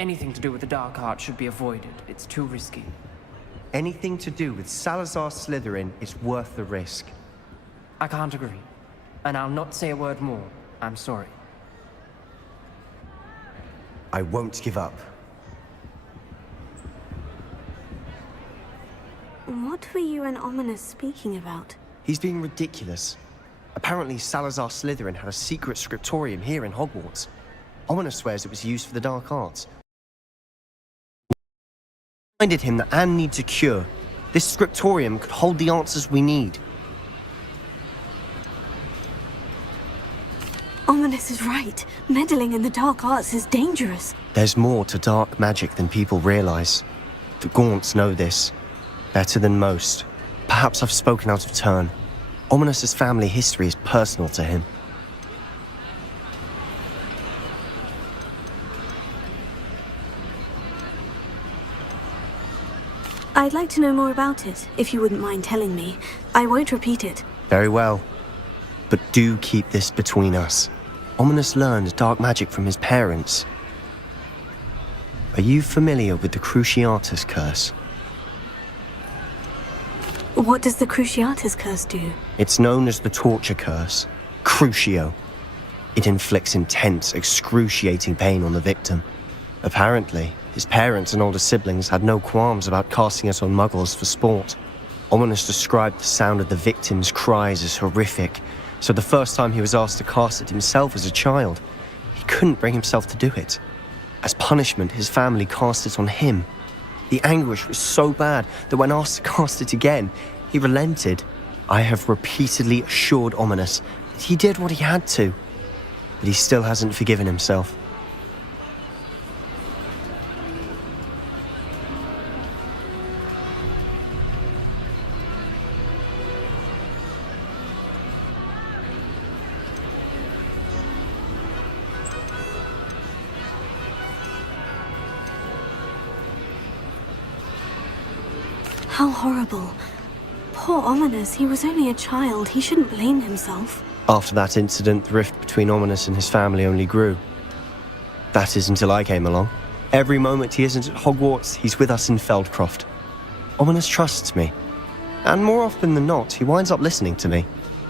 Anything to do with the dark art should be avoided. It's too risky. Anything to do with Salazar Slytherin is worth the risk. I can't agree. And I'll not say a word more. I'm sorry. I won't give up. What were you and Ominous speaking about? He's being ridiculous. Apparently Salazar Slytherin had a secret scriptorium here in Hogwarts. Ominous swears it was used for the dark arts. Reminded him that Anne needs a cure. This scriptorium could hold the answers we need. Ominous is right. Meddling in the dark arts is dangerous. There's more to dark magic than people realize. The Gaunts know this. Better than most. Perhaps I've spoken out of turn. Ominous's family history is personal to him. I'd like to know more about it, if you wouldn't mind telling me. I won't repeat it. Very well. But do keep this between us. Ominous learned dark magic from his parents. Are you familiar with the Cruciatus Curse? What does the Cruciatus Curse do? It's known as the Torture Curse. Crucio. It inflicts intense, excruciating pain on the victim. Apparently, his parents and older siblings had no qualms about casting it on muggles for sport. Ominous described the sound of the victim's cries as horrific, so the first time he was asked to cast it himself as a child, he couldn't bring himself to do it. As punishment, his family cast it on him. The anguish was so bad that when asked to cast it again, he relented. I have repeatedly assured Ominous that he did what he had to, but he still hasn't forgiven himself. How horrible. Poor Ominous, he was only a child. He shouldn't blame himself. After that incident, the rift between Ominous and his family only grew. That is until I came along. Every moment he isn't at Hogwarts, he's with us in Feldcroft. Ominous trusts me. And more often than not, he winds up listening to me.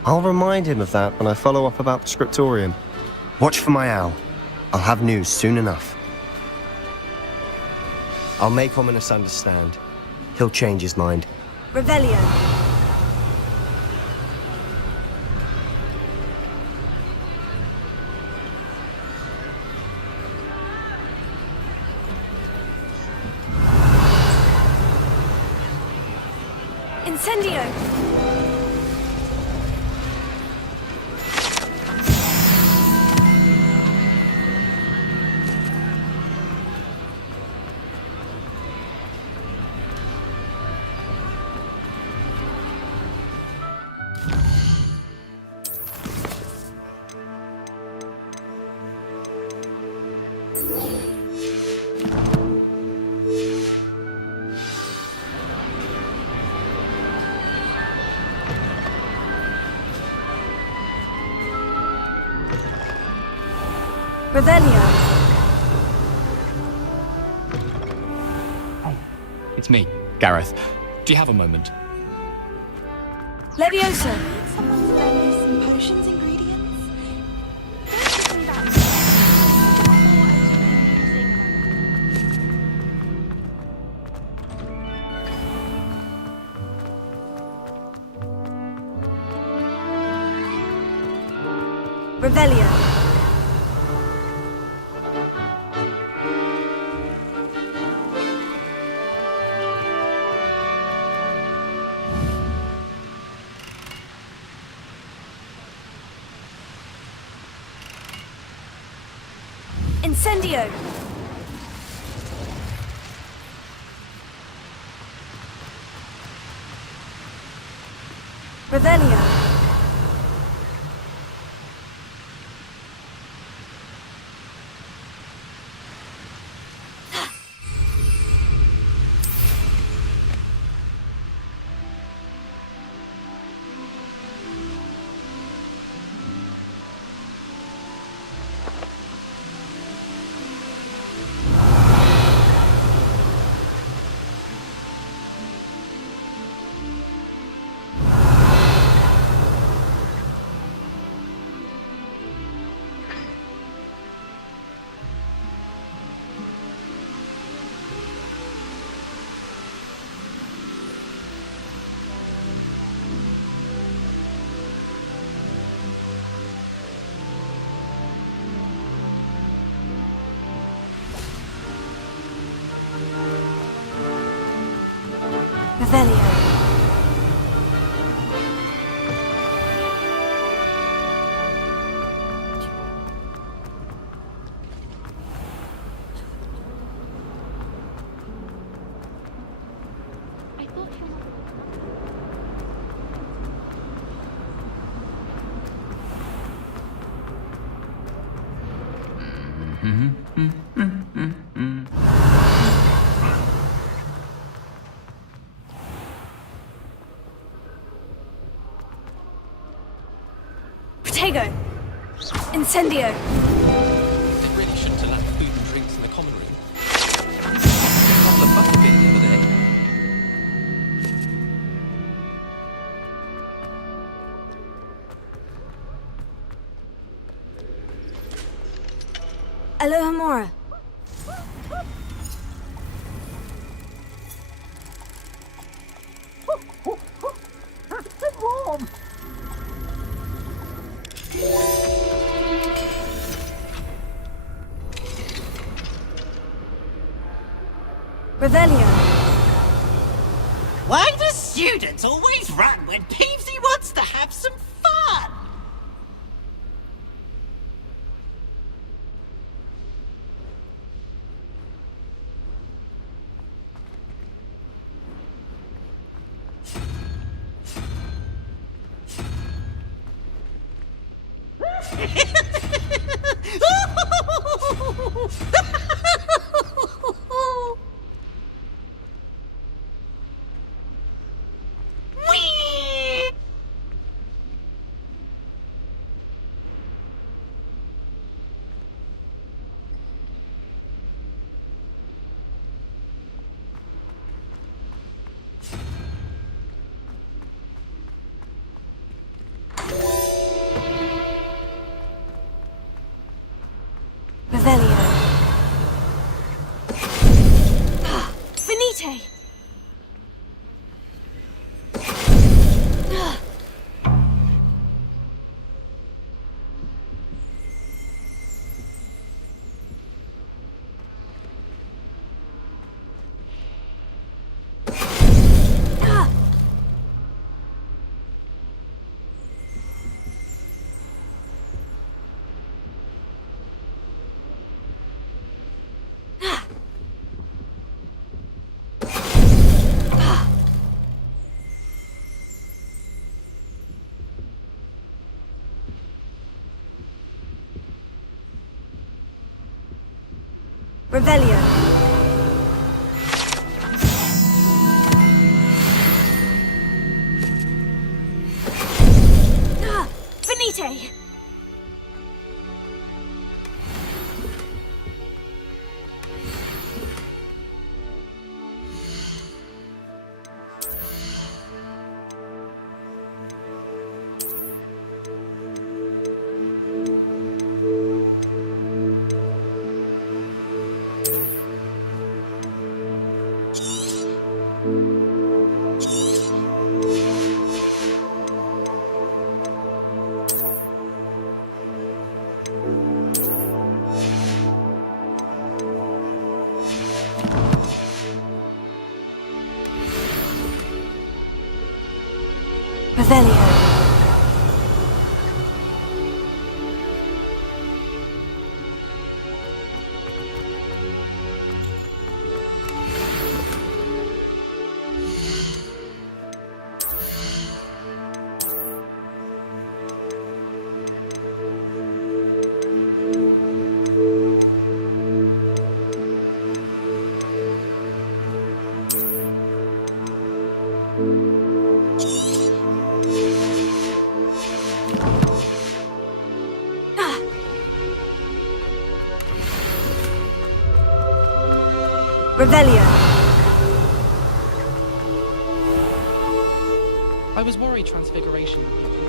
I'll remind him of that when I follow up about the scriptorium. Watch for my owl. I'll have news soon enough. I'll make Ominous understand. He'll change his mind. Revelio. Incendio. Revelio. It's me, Gareth. Do you have a moment? Leviosa. Someone to lend me some potions ingredients? Don't you think Revelio. Incendio! Revelio! Revelio. Protego! Incendio! They really shouldn't allow food and drinks in the common room. A couple of bucks beer the other day. Aloha Mora. Revelio. Why do students always run when Peevesy wants to have some fun? Whee! Revelio. Finite! Revelio. Finite! Revelio. Revelio. I was worried Transfiguration would be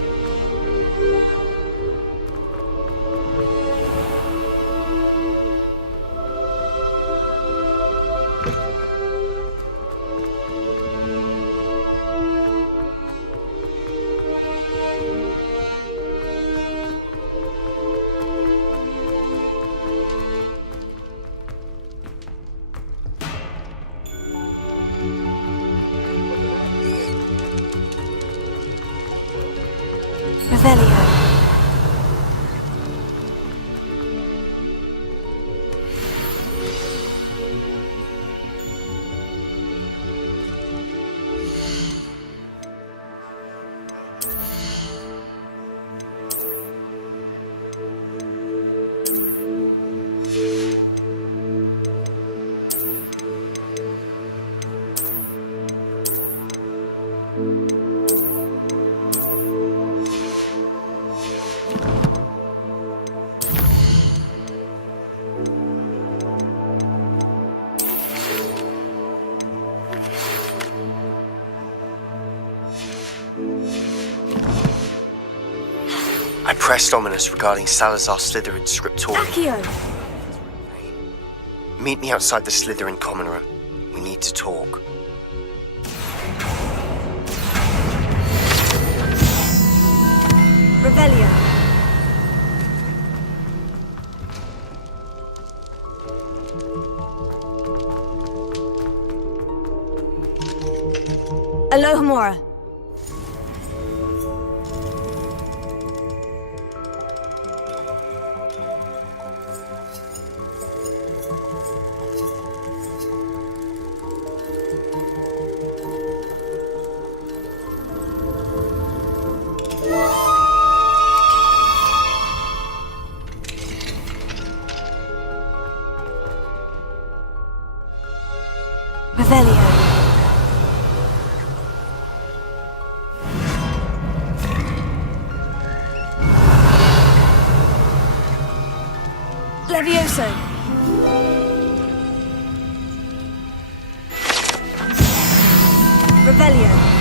Revelio. I pressed ominous regarding Salazar Slytherin's scriptorium. Accio! Meet me outside the Slytherin common room. We need to talk. Revelio. Alohomora. Revelio. Levioso. Revelio.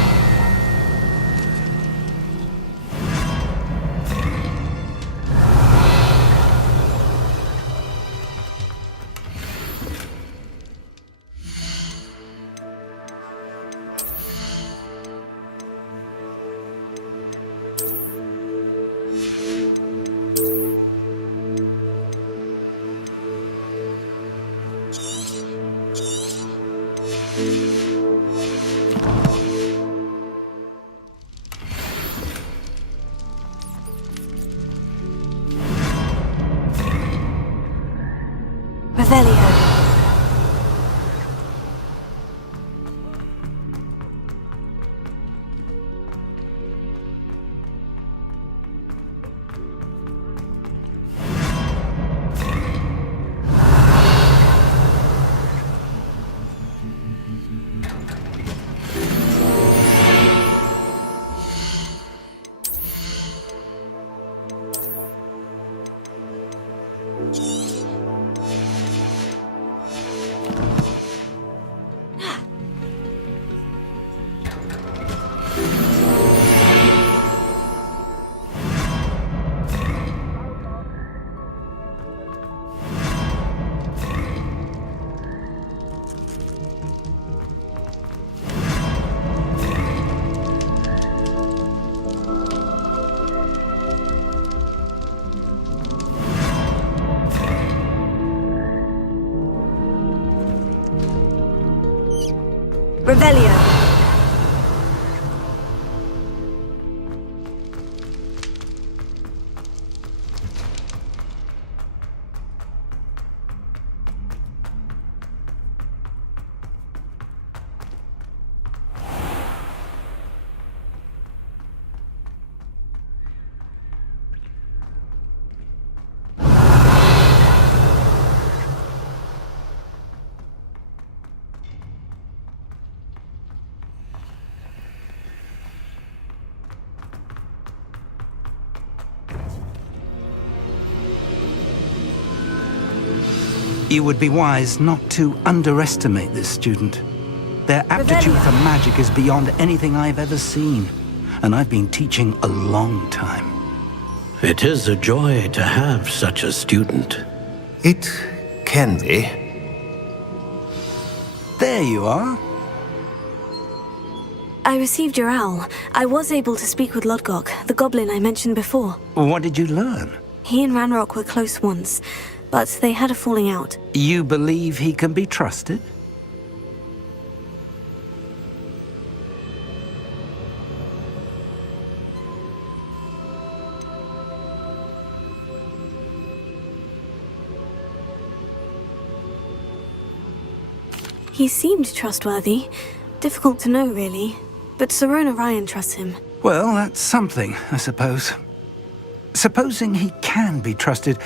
Revelio. Revelio. You would be wise not to underestimate this student. Their aptitude Revelio. for magic is beyond anything I've ever seen, and I've been teaching a long time. It is a joy to have such a student. It can be. There you are. I received your owl. I was able to speak with Lodgok, the goblin I mentioned before. What did you learn? He and Ranrock were close once, but they had a falling out. You believe he can be trusted? He seemed trustworthy. Difficult to know, really. But Sirona Ryan trusts him. Well, that's something, I suppose. Supposing he can be trusted,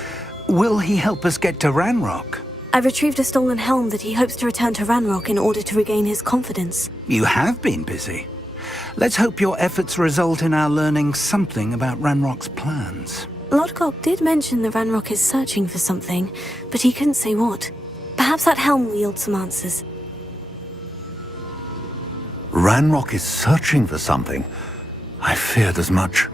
will he help us get to Ranrock? I've retrieved a stolen helm that he hopes to return to Ranrock in order to regain his confidence. You have been busy. Let's hope your efforts result in our learning something about Ranrock's plans. Lodgok did mention the Ranrock is searching for something, but he couldn't say what. Perhaps that helm will yield some answers. Ranrock is searching for something. I feared as much.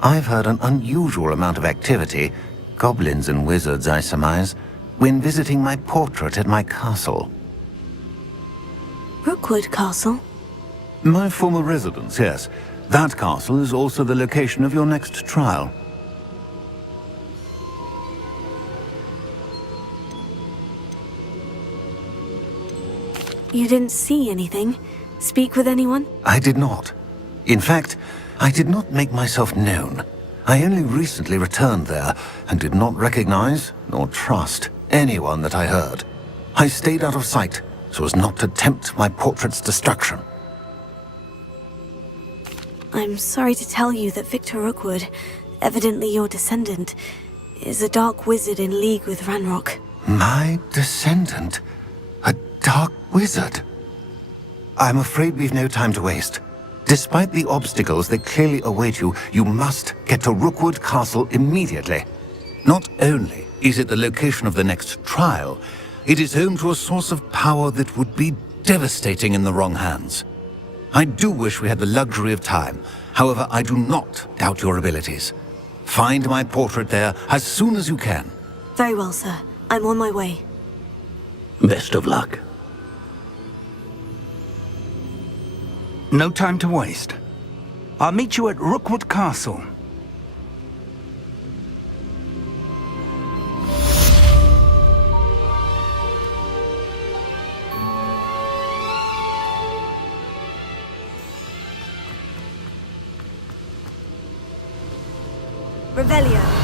I've heard an unusual amount of activity, goblins and wizards, I surmise, when visiting my portrait at my castle. Rookwood Castle? My former residence, yes. That castle is also the location of your next trial. You didn't see anything? Speak with anyone? I did not. In fact, I did not make myself known. I only recently returned there and did not recognize nor trust anyone that I heard. I stayed out of sight so as not to tempt my portrait's destruction. I'm sorry to tell you that Victor Rookwood, evidently your descendant, is a dark wizard in league with Ranrock. My descendant? A dark wizard? I'm afraid we've no time to waste. Despite the obstacles that clearly await you, you must get to Rookwood Castle immediately. Not only is it the location of the next trial, it is home to a source of power that would be devastating in the wrong hands. I do wish we had the luxury of time. However, I do not doubt your abilities. Find my portrait there as soon as you can. Very well, sir. I'm on my way. Best of luck. No time to waste. I'll meet you at Rookwood Castle. Revelio.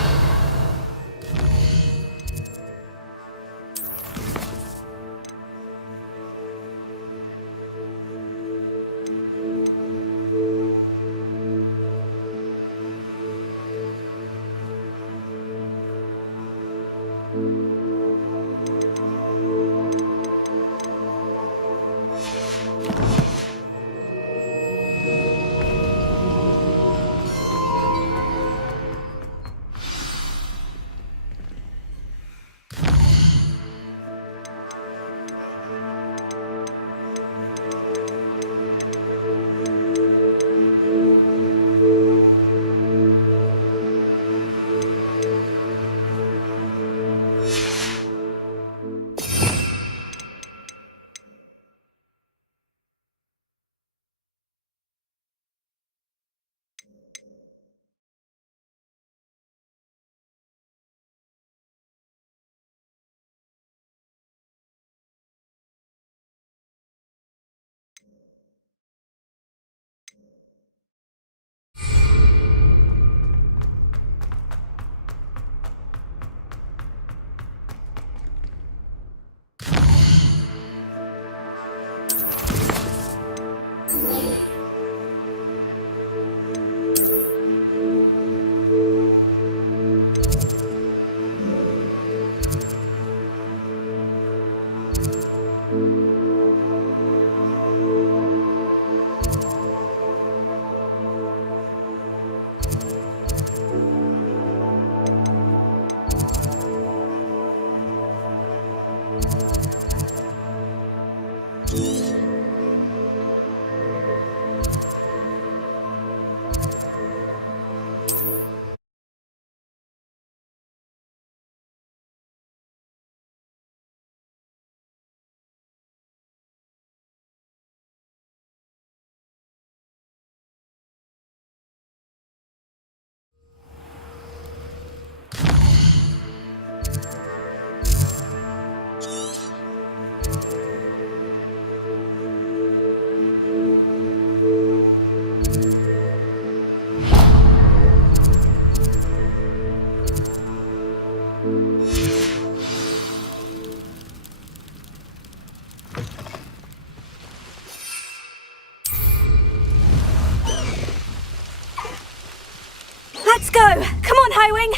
Let's go! Come on, Highwing!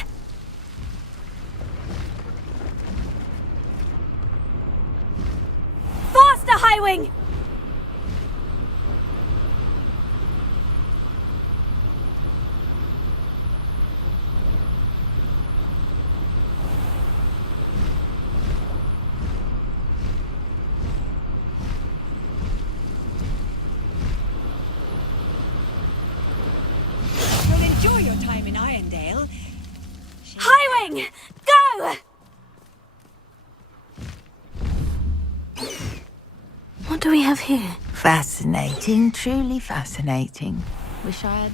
Faster, Highwing! You'll enjoy your time in Irondale. Highwing! Go! What do we have here? Fascinating, truly fascinating. Wish I had.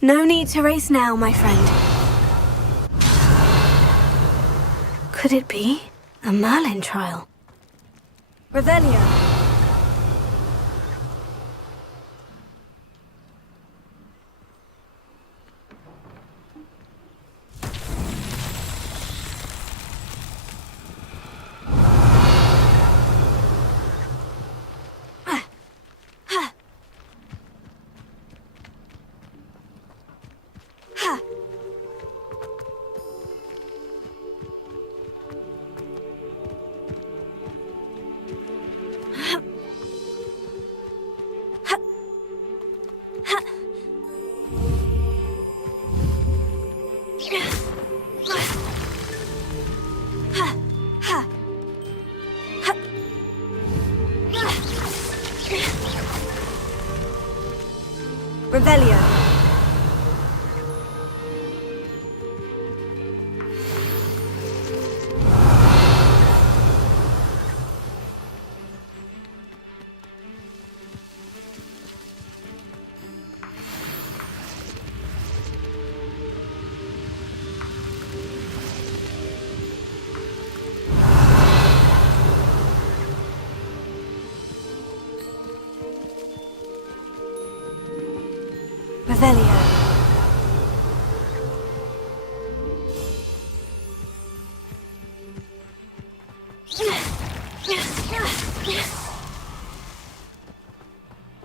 No need to race now, my friend. Could it be a Merlin trial? Revelio. Revelio. Revelio.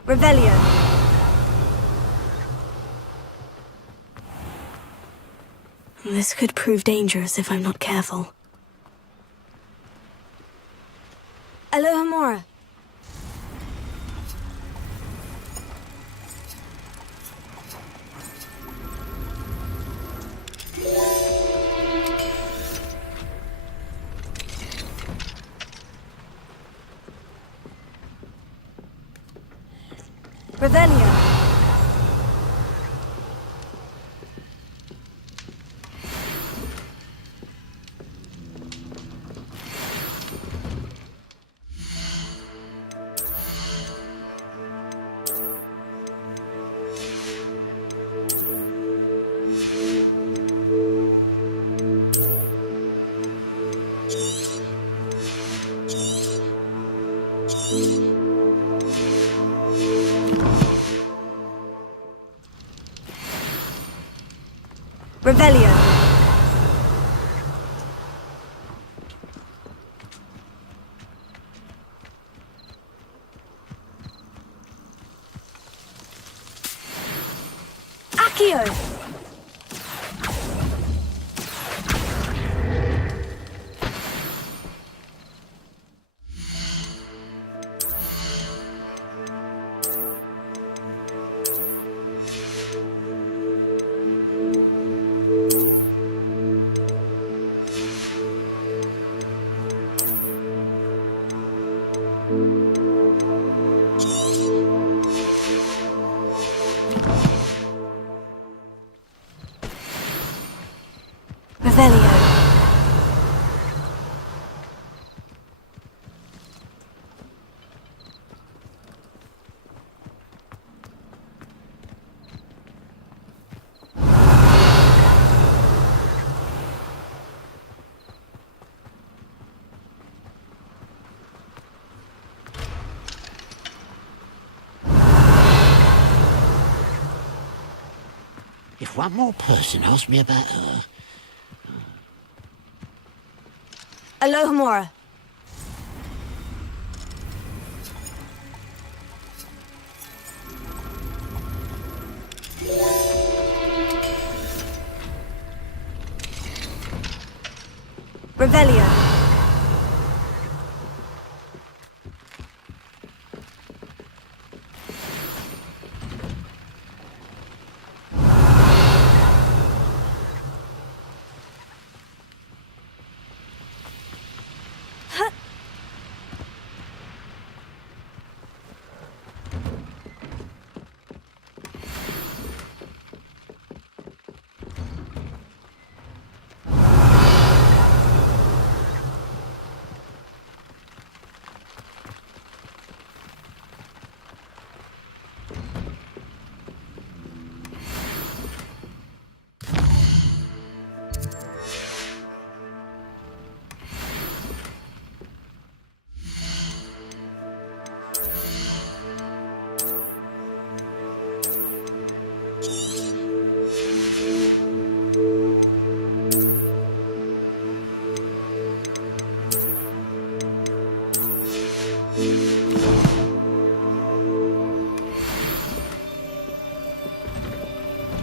Revelio. This could prove dangerous if I'm not careful. Alohomora. Revelio. Revelio. Accio. Revelio. If one more person asks me about her... Alohomora. Revelio.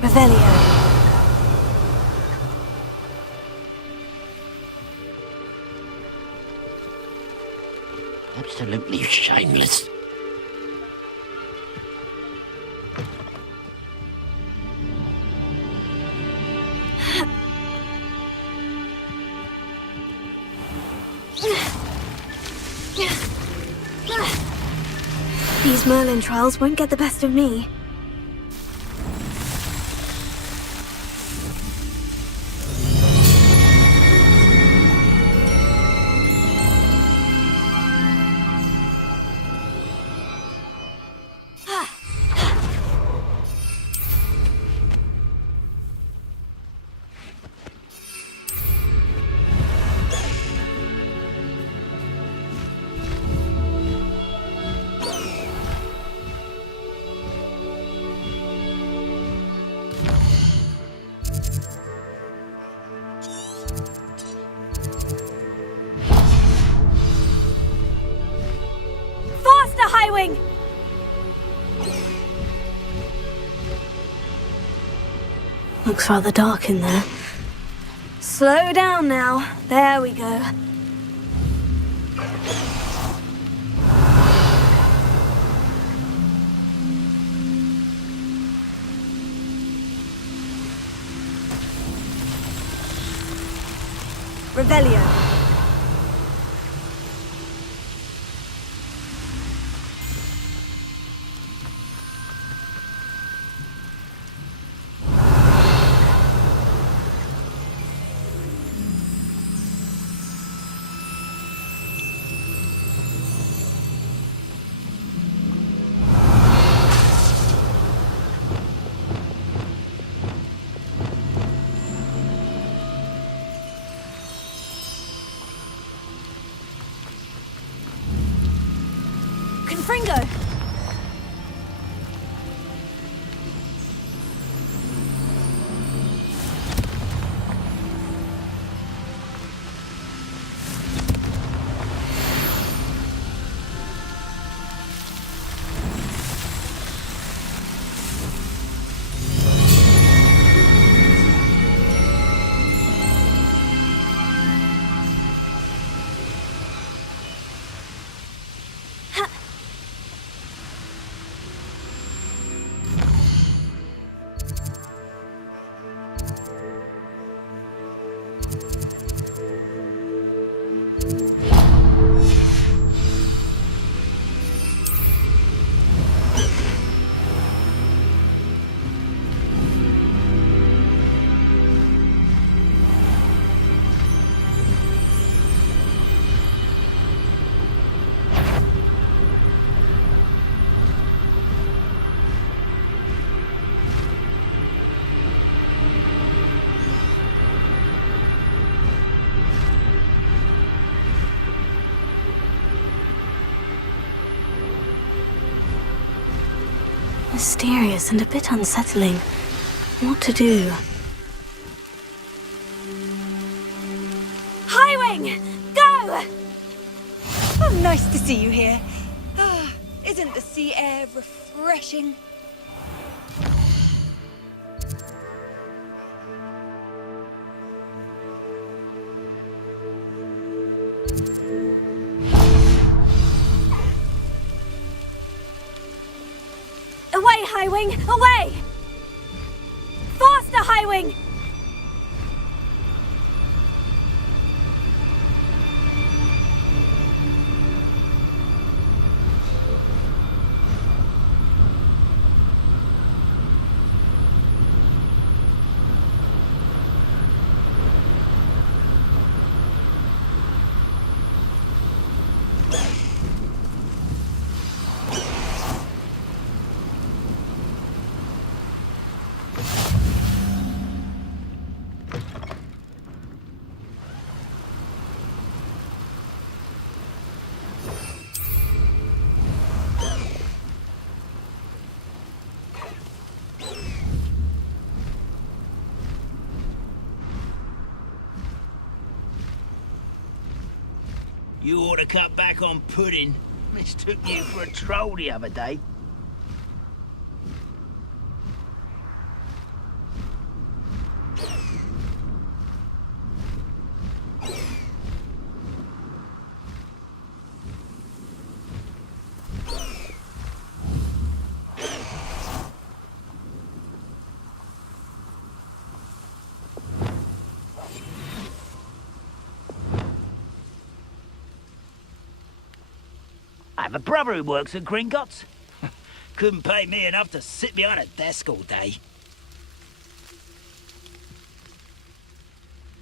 Revelio. Absolutely shameless. These Merlin trials won't get the best of me. Looks rather dark in there. Slow down now. There we go. Revelio. Fringo! Mysterious and a bit unsettling. What to do? Highwing! Go! Oh, nice to see you here. Ah, isn't the sea air refreshing? Highwing! Away! Faster, Highwing! You ought to cut back on pudding. Mistook you for a troll the other day. I have a brother who works at Gringotts. Couldn't pay me enough to sit behind a desk all day.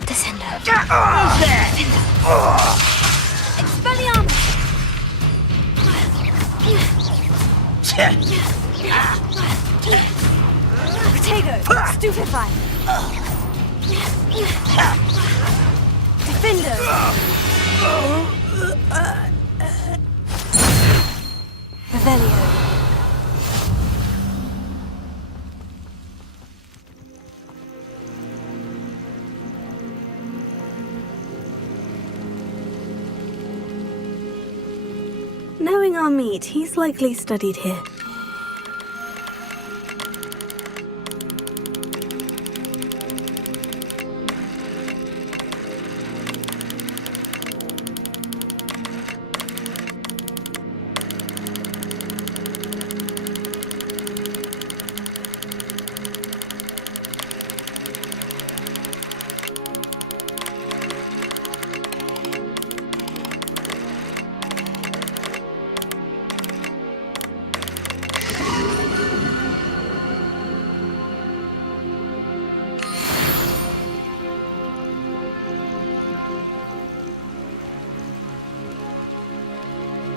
Descendo. Who's there? Expelliarmus! Potato! Stupefy! Defender! Revelio. Knowing our meat, he's likely studied here.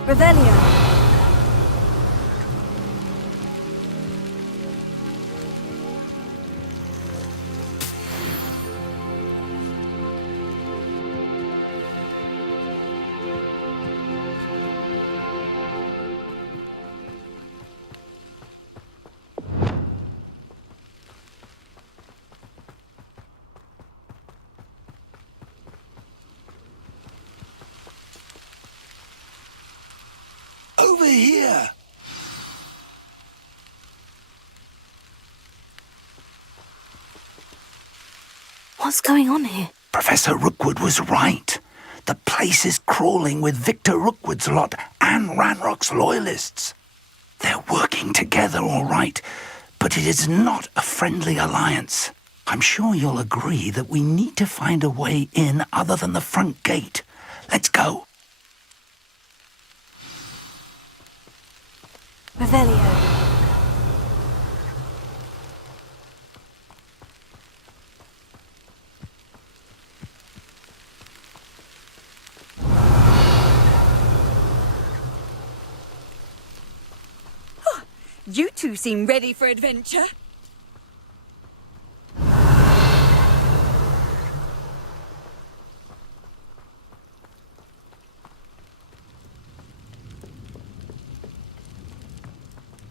Revelio. Over here! What's going on here? Professor Rookwood was right. The place is crawling with Victor Rookwood's lot and Ranrock's loyalists. They're working together, all right, but it is not a friendly alliance. I'm sure you'll agree that we need to find a way in other than the front gate. Let's go. Revelio. You two seem ready for adventure.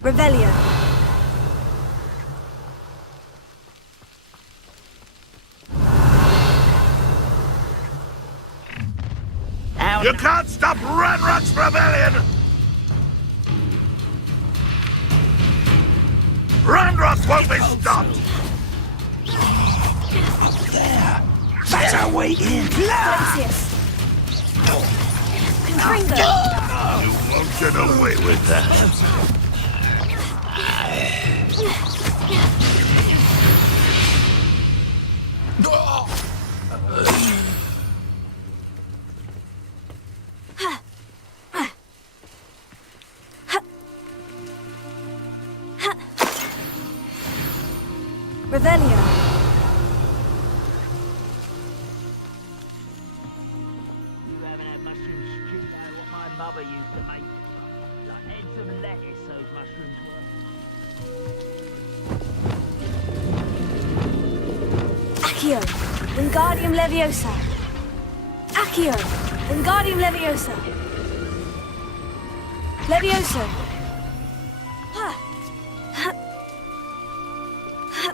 Revelio. You can't stop Ranrock's rebellion! Ranrock won't be stopped! Up there. That's our way in. Confringo. You won't get away with that. Revelio. You haven't had mushroom stew like what my mother used to make. Like heads of lettuce, those mushrooms were. Accio. Wingardium Leviosa. Accio. Wingardium Leviosa. Leviosa. Ha. Ha. Ha.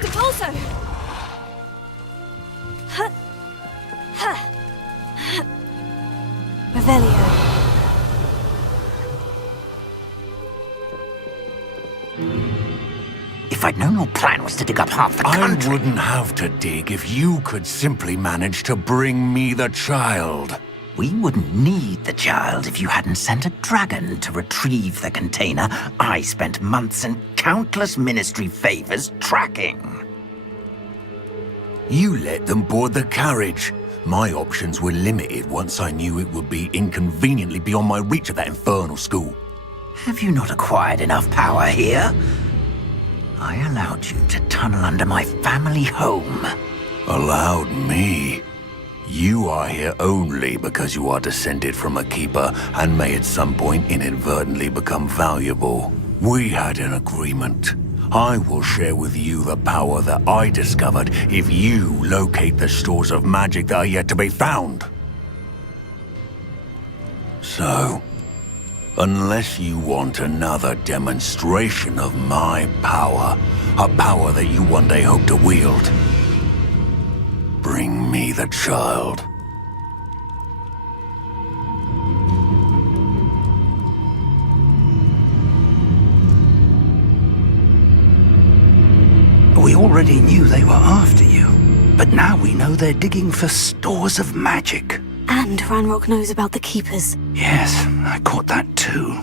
Depulso. Ha. Ha. Ha. Revelio. If I'd known your plan was to dig up half the country... I wouldn't have to dig if you could simply manage to bring me the child. We wouldn't need the child if you hadn't sent a dragon to retrieve the container I spent months and countless ministry favors tracking. You let them board the carriage. My options were limited once I knew it would be inconveniently beyond my reach at that infernal school. Have you not acquired enough power here? I allowed you to tunnel under my family home. Allowed me? You are here only because you are descended from a keeper and may at some point inadvertently become valuable. We had an agreement. I will share with you the power that I discovered if you locate the stores of magic that are yet to be found. So, unless you want another demonstration of my power, a power that you one day hope to wield, bring me the child. We already knew they were after you, but now we know they're digging for stores of magic. And Ranrock knows about the Keepers. Yes, I caught that too.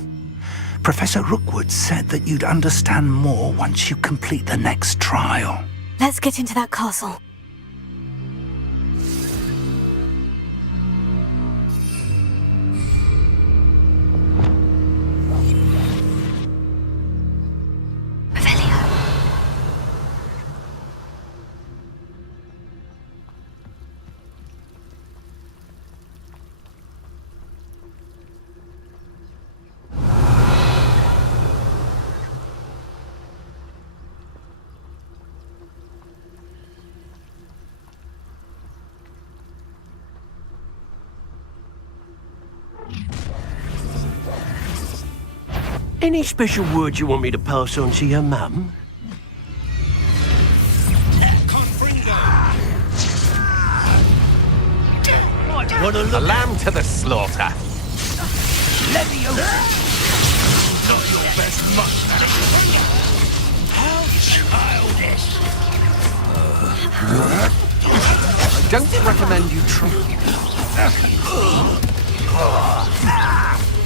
Professor Rookwood said that you'd understand more once you complete the next trial. Let's get into that castle. Any special words you want me to pass on to your mum? A lamb to the slaughter. Not your best mustache. How childish. I don't recommend you try.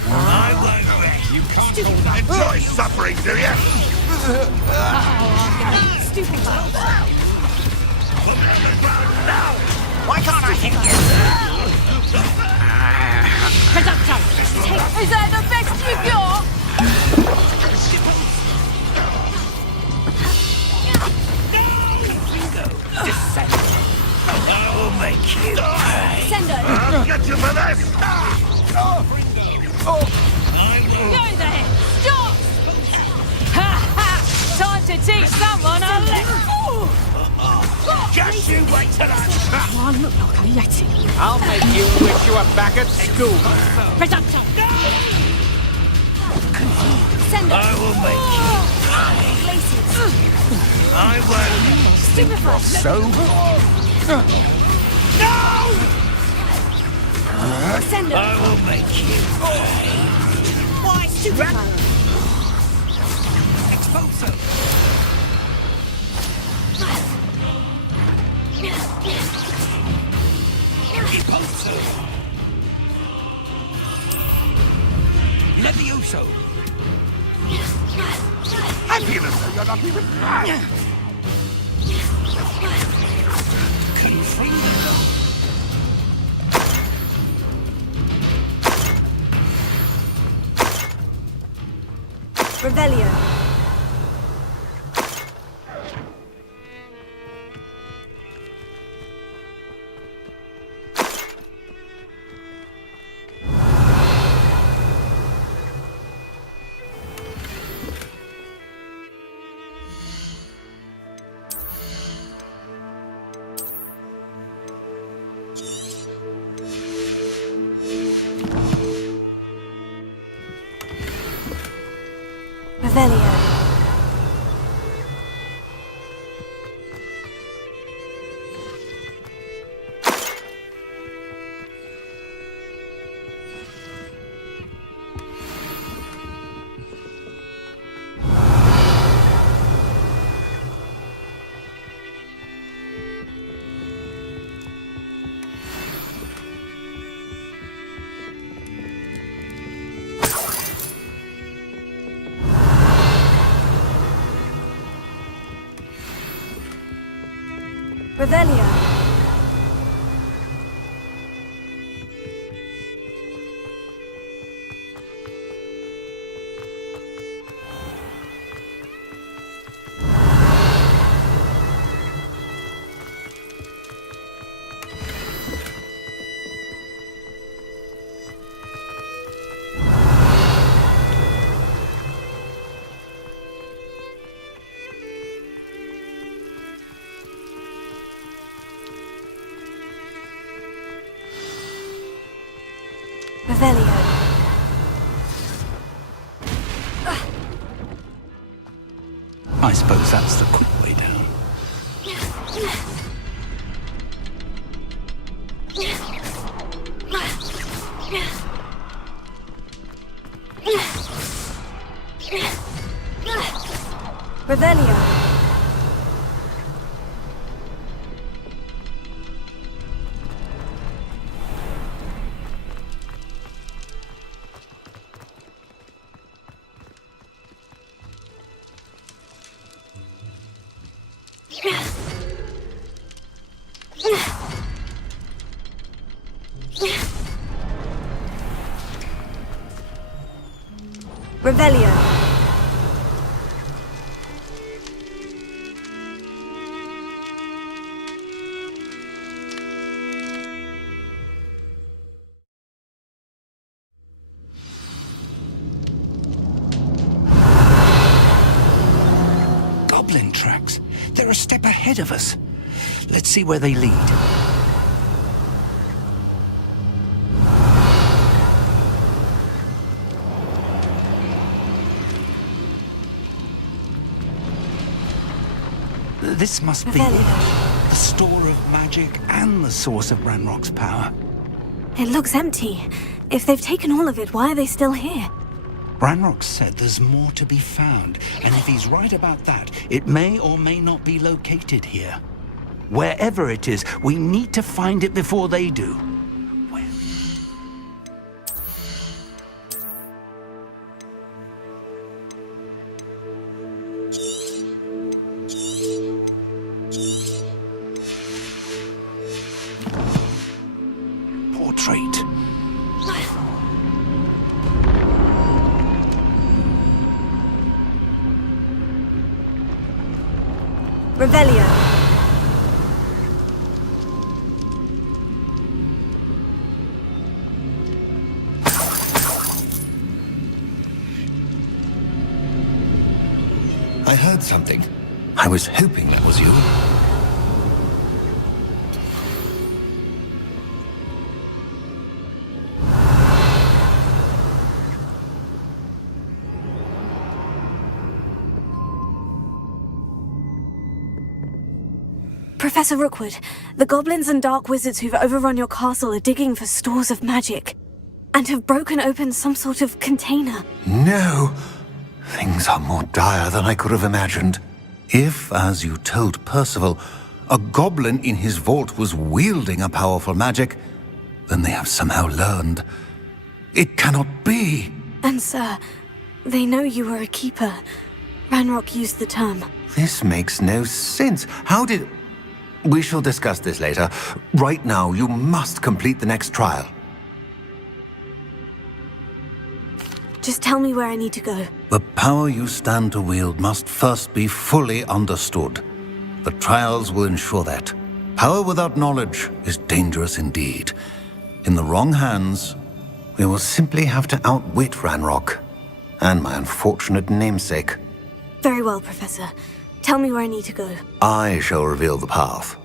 I won't rest. You can't Enjoy suffering, do you? Stupid. Why can't I hit you? Is that the best you've got? I will make you pay. Sendo. I'll get you for this! Go there. Stop. Ha ha. Time to teach someone a lesson. Just you wait till I... I look like a yeti. I'll make you wish you were back at school. Presento. Sendo. I will make you Laces. I won't. Stupefy. So? No! Sendo. I will make you pay. Why stupefy? Expulso. Expulso. Levioso. Fabulous! You're not even mad! Confringo. Revelio. Revelio. Revelio. Revelio. I suppose that's the quick way down. Revelio. Revelio. Goblin tracks. They're a step ahead of us. Let's see where they lead. This must be it. The store of magic and the source of Ranrock's power. It looks empty. If they've taken all of it, why are they still here? Ranrock said there's more to be found, and if he's right about that, it may or may not be located here. Wherever it is, we need to find it before they do. Portrait. Revelio. I heard something. I was hoping that was you. Professor Rookwood, the goblins and dark wizards who've overrun your castle are digging for stores of magic, and have broken open some sort of container. No! Things are more dire than I could have imagined. If, as you told Percival, a goblin in his vault was wielding a powerful magic, then they have somehow learned. It cannot be! And sir, they know you were a keeper. Ranrock used the term. This makes no sense. How did... We shall discuss this later. Right now, you must complete the next trial. Just tell me where I need to go. The power you stand to wield must first be fully understood. The trials will ensure that. Power without knowledge is dangerous indeed. In the wrong hands, we will simply have to outwit Ranrock and my unfortunate namesake. Very well, Professor. Tell me where I need to go. I shall reveal the path.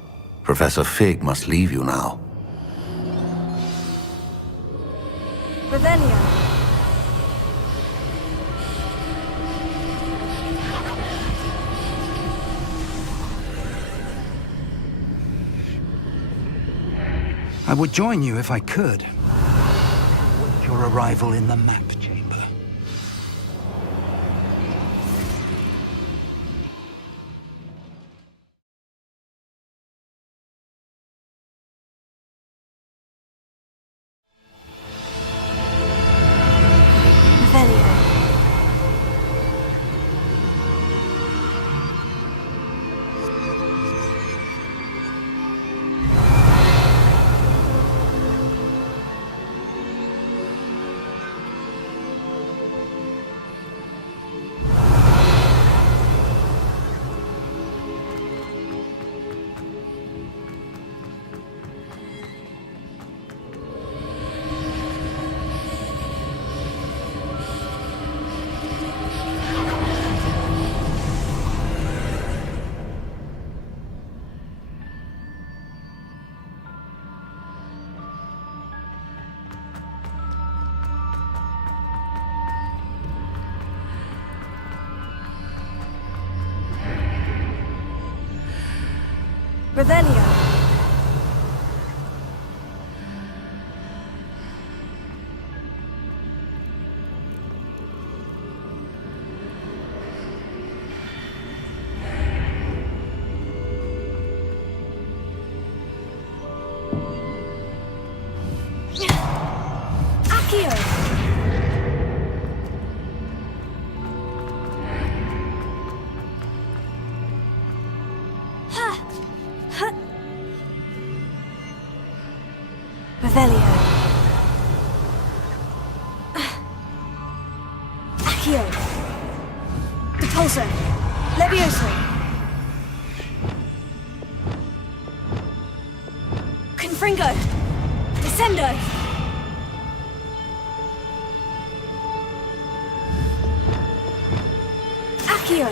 Professor Fig must leave you now. Revelio. I would join you if I could. Await your arrival in the map chamber. Revelio. Revelio. Accio. Revelio. Accio. Depulso. Levioso. Confringo. Descendo. Accio.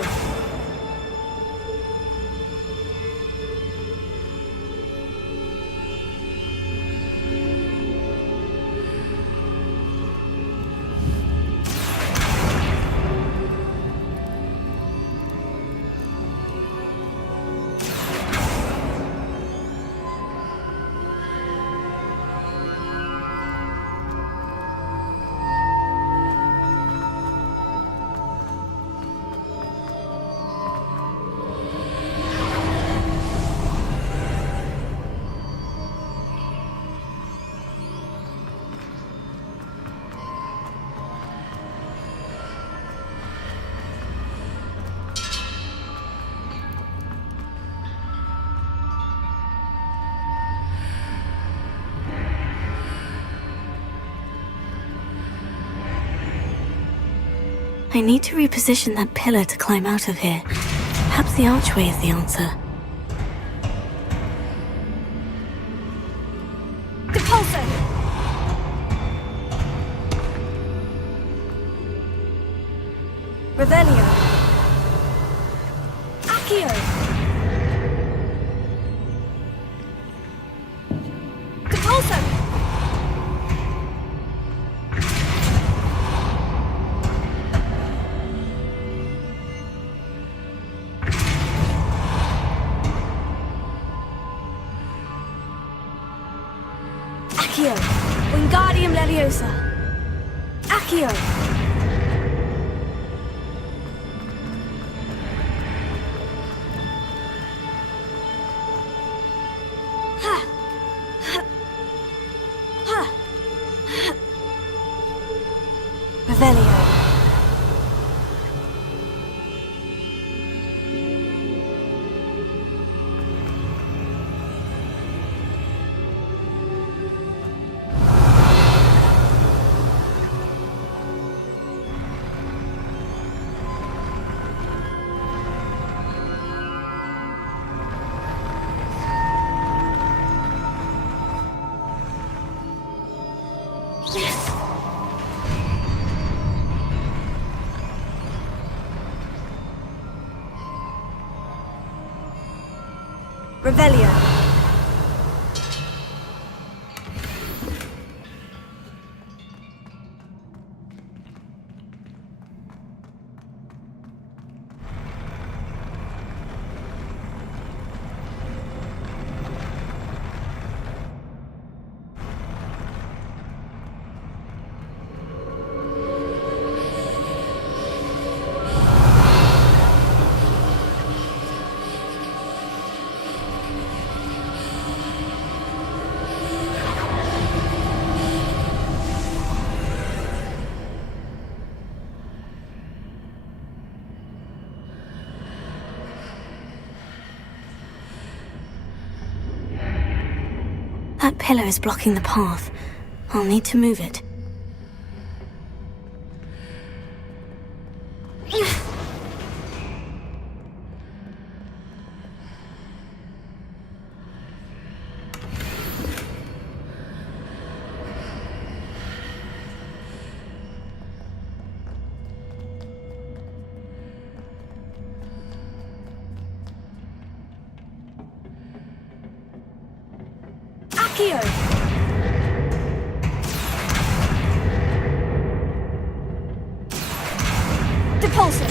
I need to reposition that pillar to climb out of here. Perhaps the archway is the answer. Depulso! Revelio! Accio! Depulso! Accio! Wingardium Leviosa! Accio! Revelio! Revelio. That pillar is blocking the path. I'll need to move it. Accio! Depulso!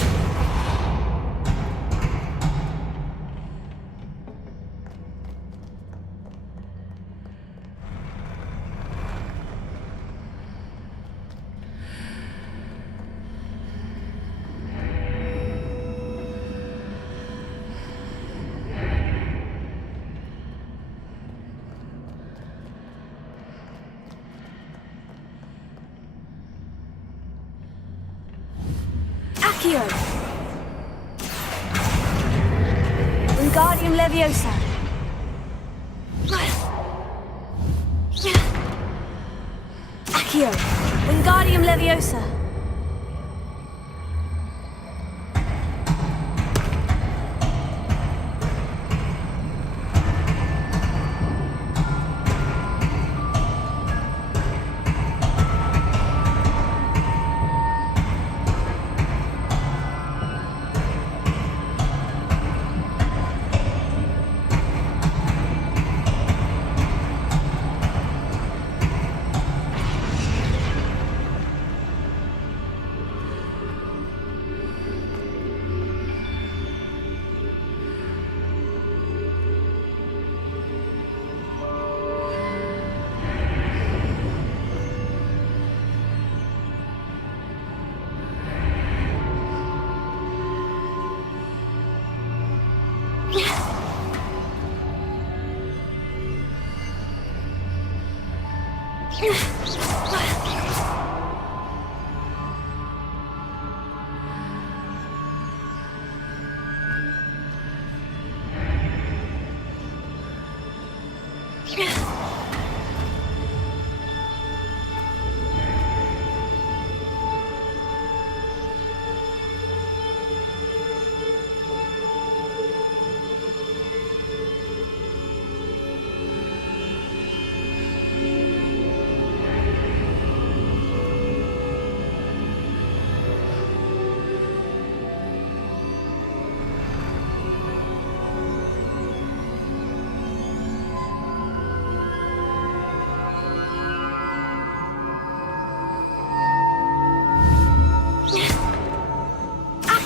Accio! Wingardium Leviosa! Accio! Wingardium Leviosa!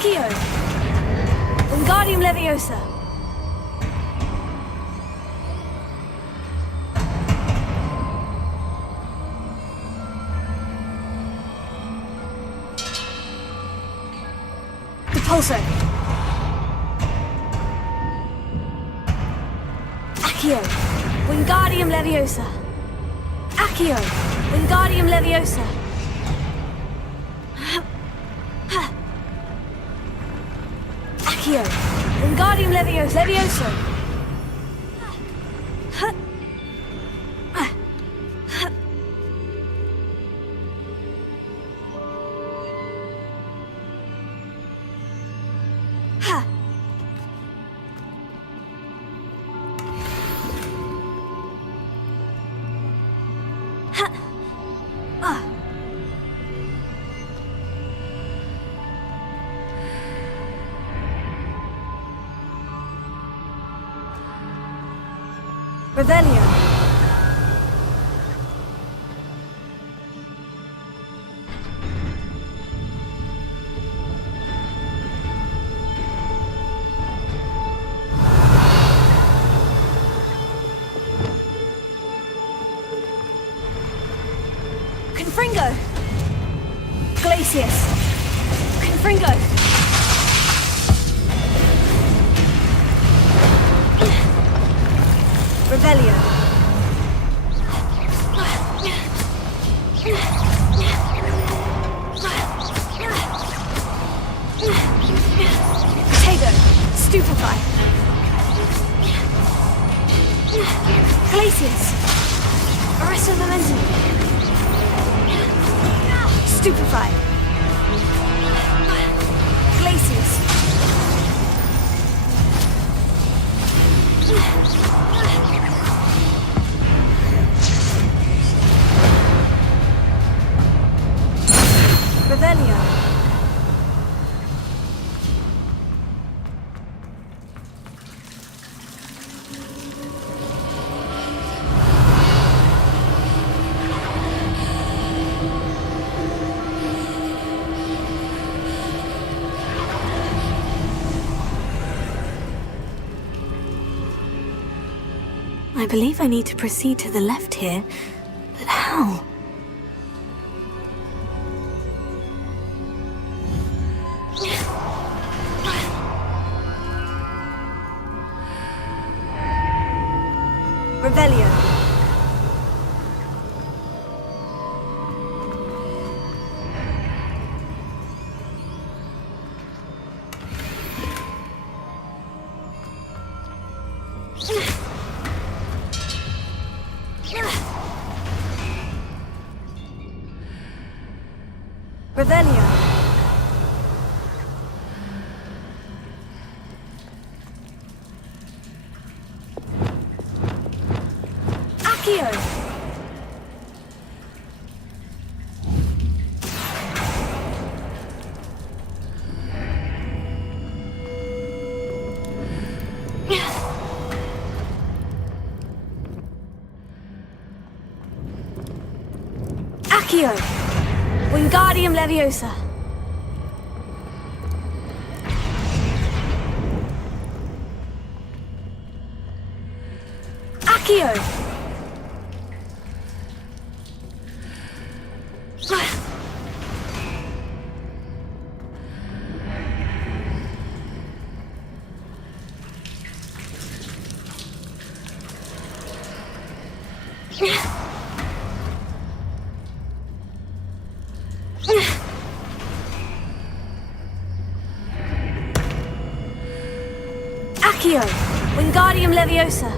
Accio! Wingardium Leviosa! Depulso! Accio! Wingardium Leviosa! Accio! Wingardium Leviosa! Accio! Wingardium Leviosa! Leviosa! Revelio. Confringo! Glacius! Confringo! Revelio! Potato! Stupefy! Glacius! Arresto momentum! Stupefy! Glacius! Revelio! I believe I need to proceed to the left here, but how? Revelio. Revelio. Accio. Accio. Wingardium Leviosa. Accio. Accio. Wingardium Leviosa.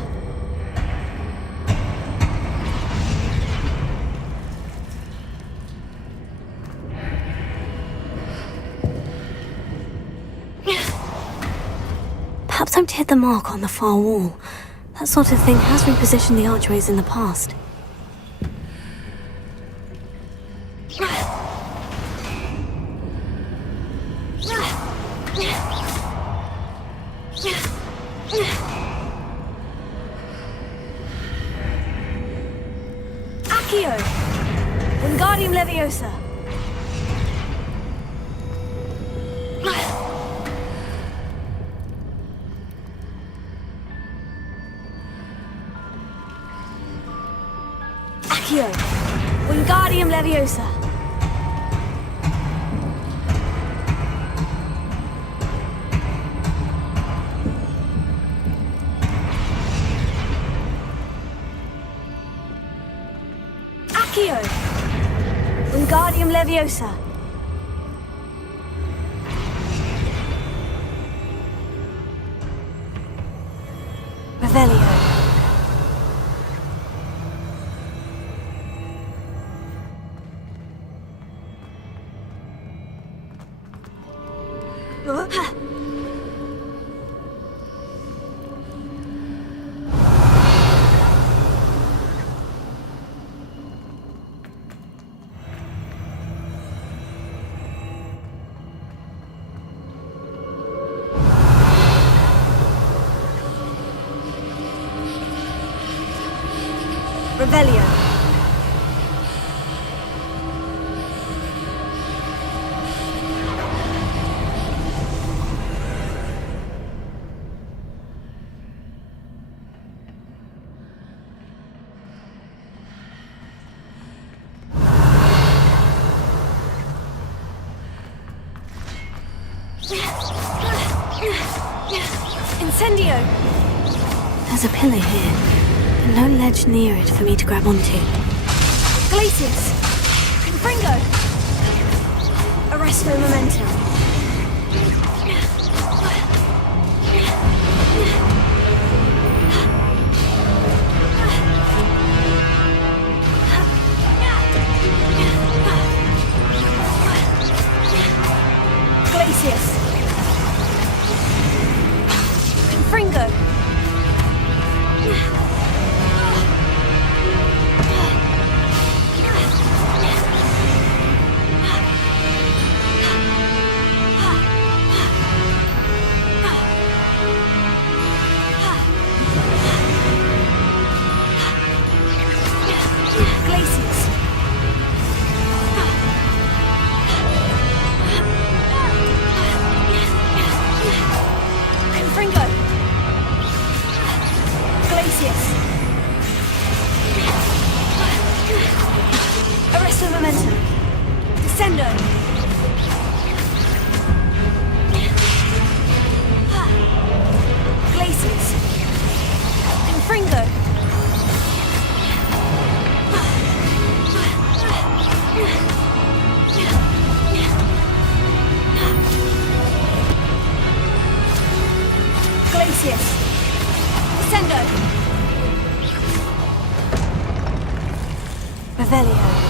Perhaps time to hit the mark on the far wall. That sort of thing has repositioned the archways in the past. Accio! Wingardium Leviosa! Accio! Wingardium Leviosa! Accio! Wingardium Leviosa! Revelio! Revelio. Incendio! There's a pillar here, but no ledge near it for me to grab onto. Glacius! Confringo! Arresto momentum. Glacius! Confringo! Glacius! Confringo! Glacius! Arresto momentum. Descendo! Glacius! Confringo! Glacius! Descendo! Revelio.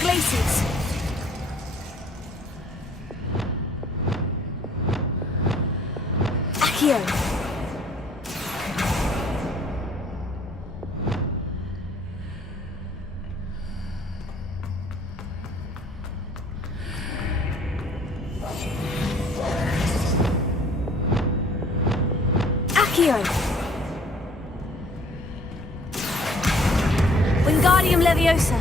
Glacius! Accio! Accio! Wingardium Leviosa!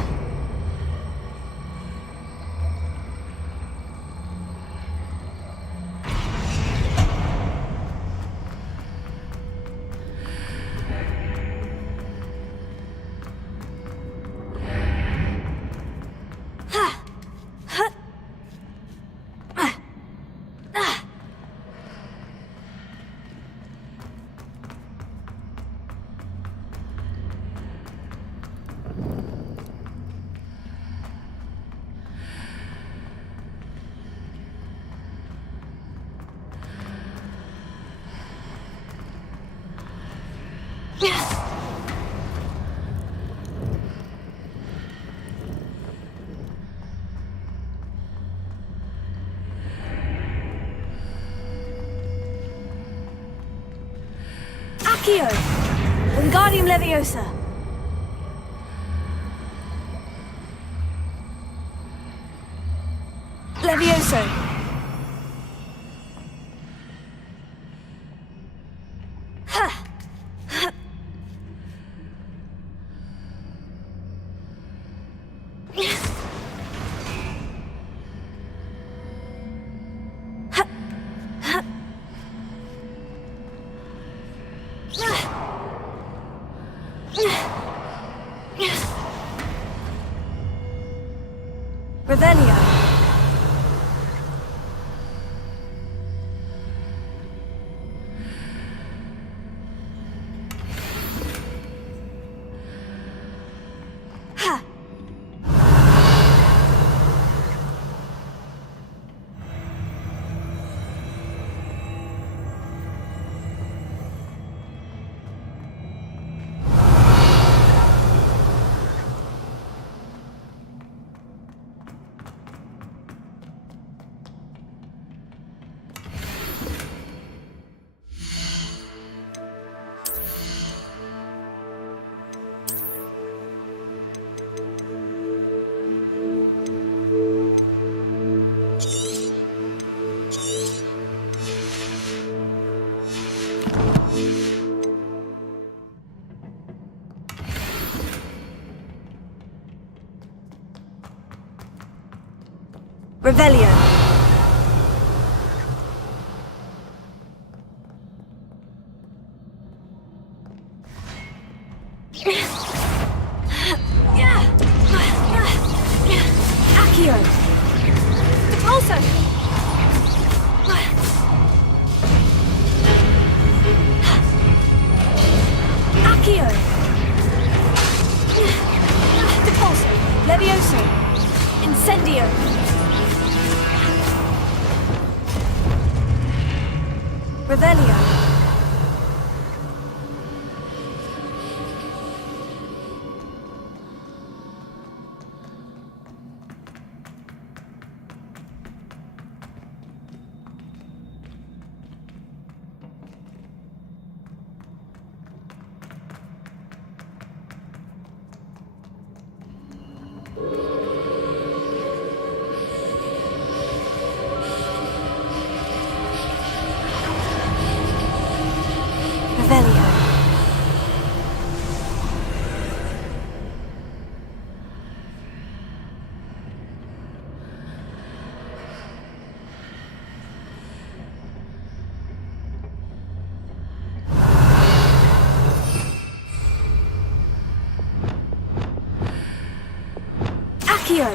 Accio! Wingardium Leviosa! Levioso! Revelio. Ha. Revelio. Accio. Depulso. Accio. Depulso. Levioso. Incendio. Revelio. Revelio. Accio.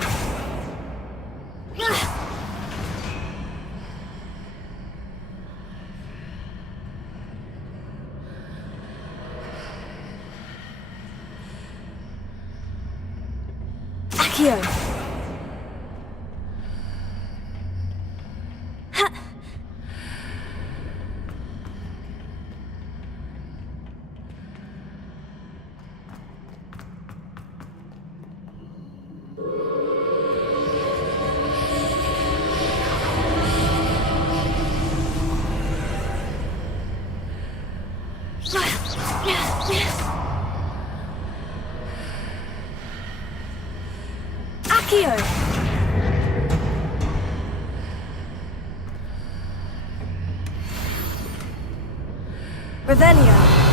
Accio. Ha. Accio. Revelio.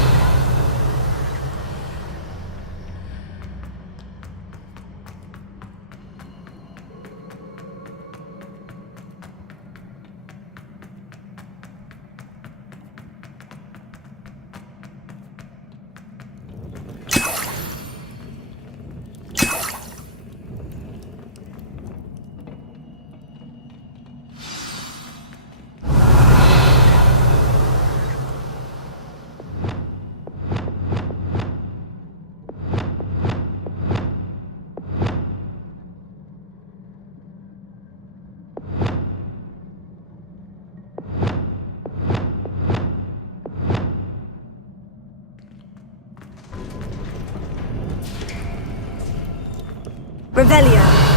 Revelio.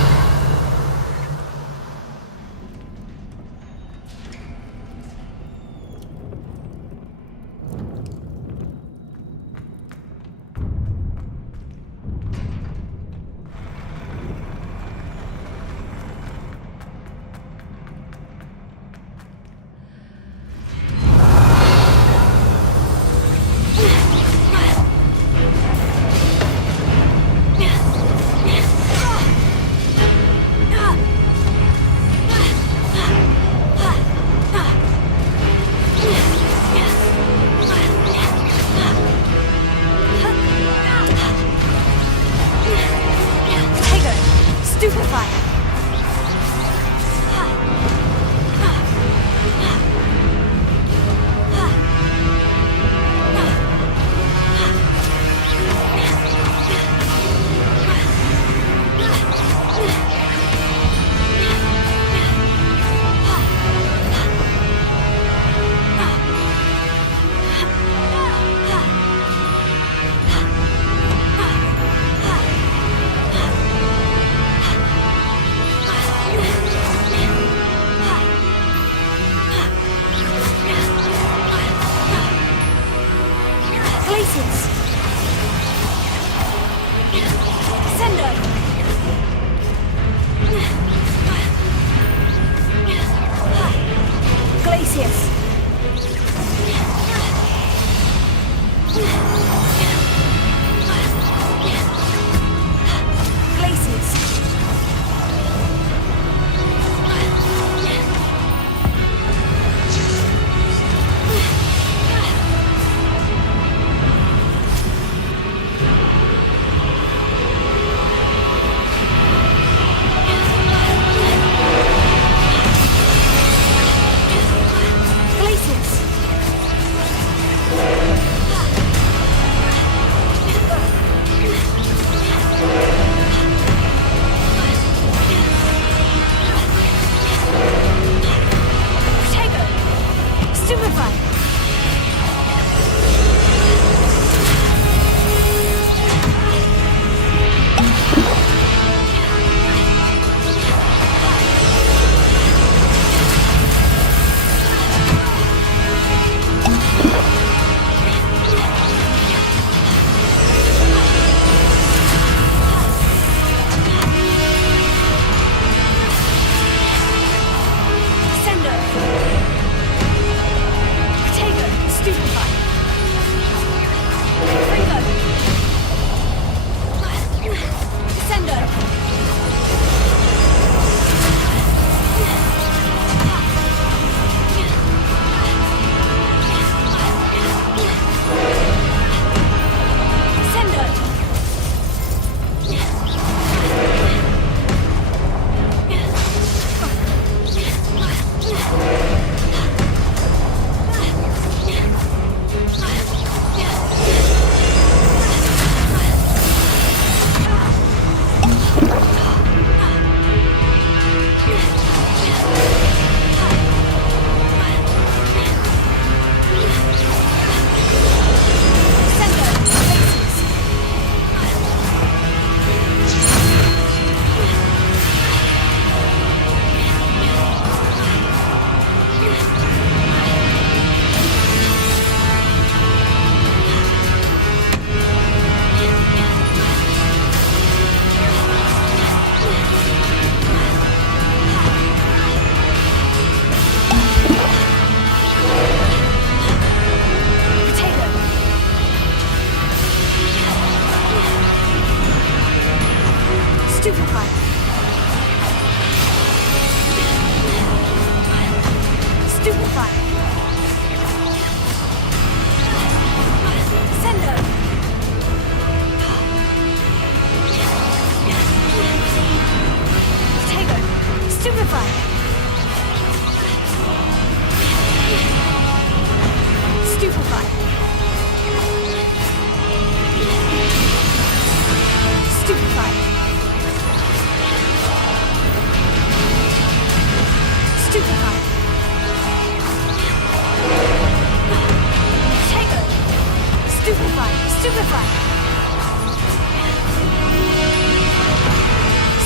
Stupefy!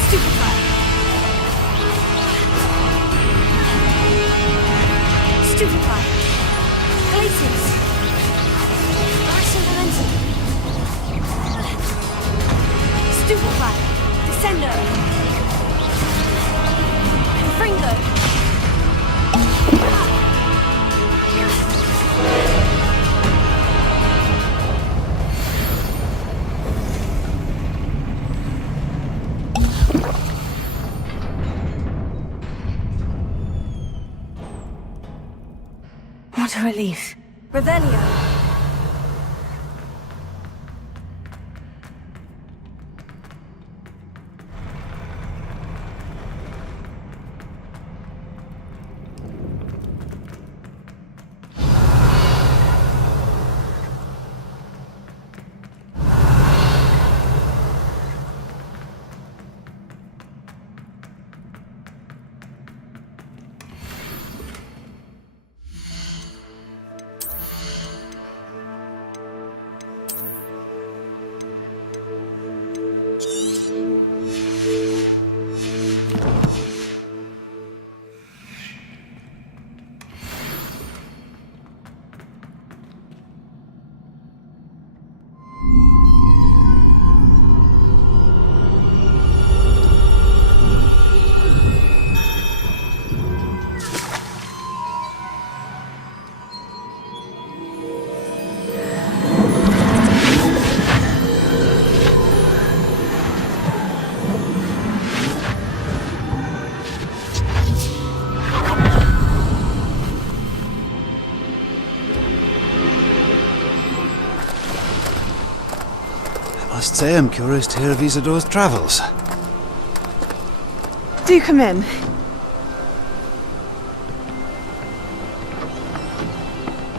Stupefy! Stupefy! Glaciers! Stupefy! Descendo! Fringo! What a relief. Revelio! I must say I'm curious to hear of Isadora's travels. Do come in.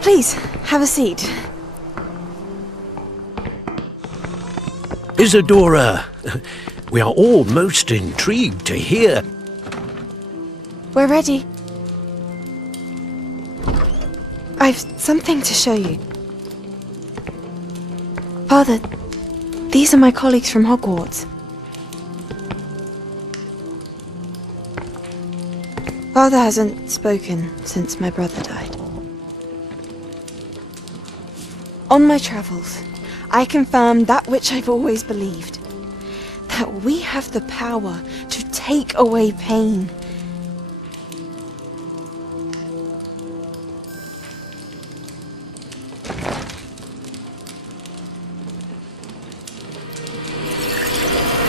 Please, have a seat. Isadora, we are all most intrigued to hear. We're ready. I've something to show you. Father, these are my colleagues from Hogwarts. Father hasn't spoken since my brother died. On my travels, I confirmed that which I've always believed. That we have the power to take away pain.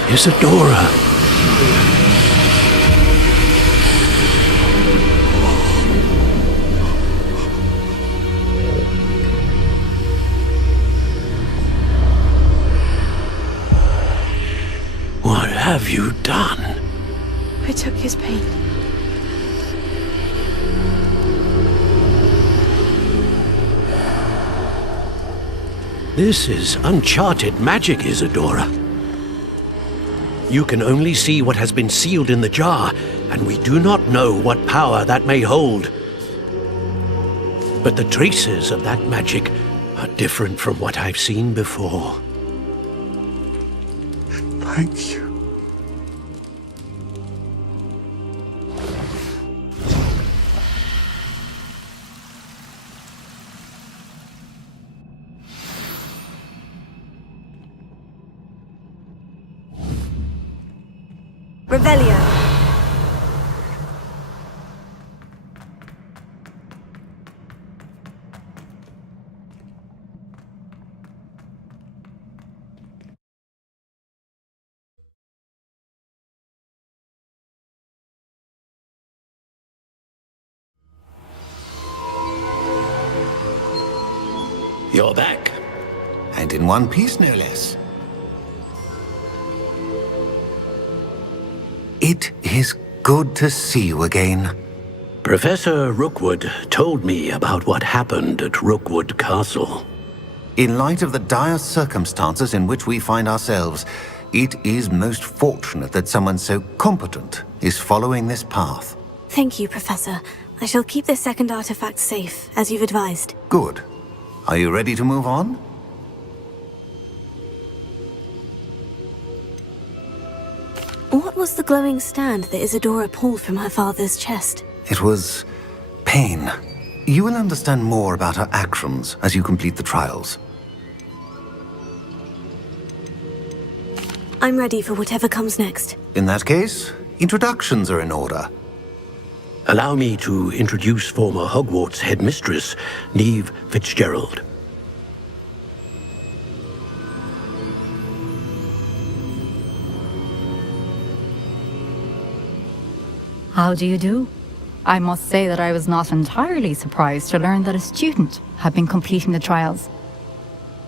Isadora. What have you done? I took his pain. This is uncharted magic, Isadora. You can only see what has been sealed in the jar, and we do not know what power that may hold. But the traces of that magic are different from what I've seen before. Thank you. Revelio. You're back. And in one piece, no less. It is good to see you again. Professor Rookwood told me about what happened at Rookwood Castle. In light of the dire circumstances in which we find ourselves, it is most fortunate that someone so competent is following this path. Thank you, Professor. I shall keep this second artifact safe, as you've advised. Good. Are you ready to move on? What was the glowing stand that Isadora pulled from her father's chest? It was pain. You will understand more about her actions as you complete the trials. I'm ready for whatever comes next. In that case, introductions are in order. Allow me to introduce former Hogwarts headmistress, Neve Fitzgerald. How do you do? I must say that I was not entirely surprised to learn that a student had been completing the trials.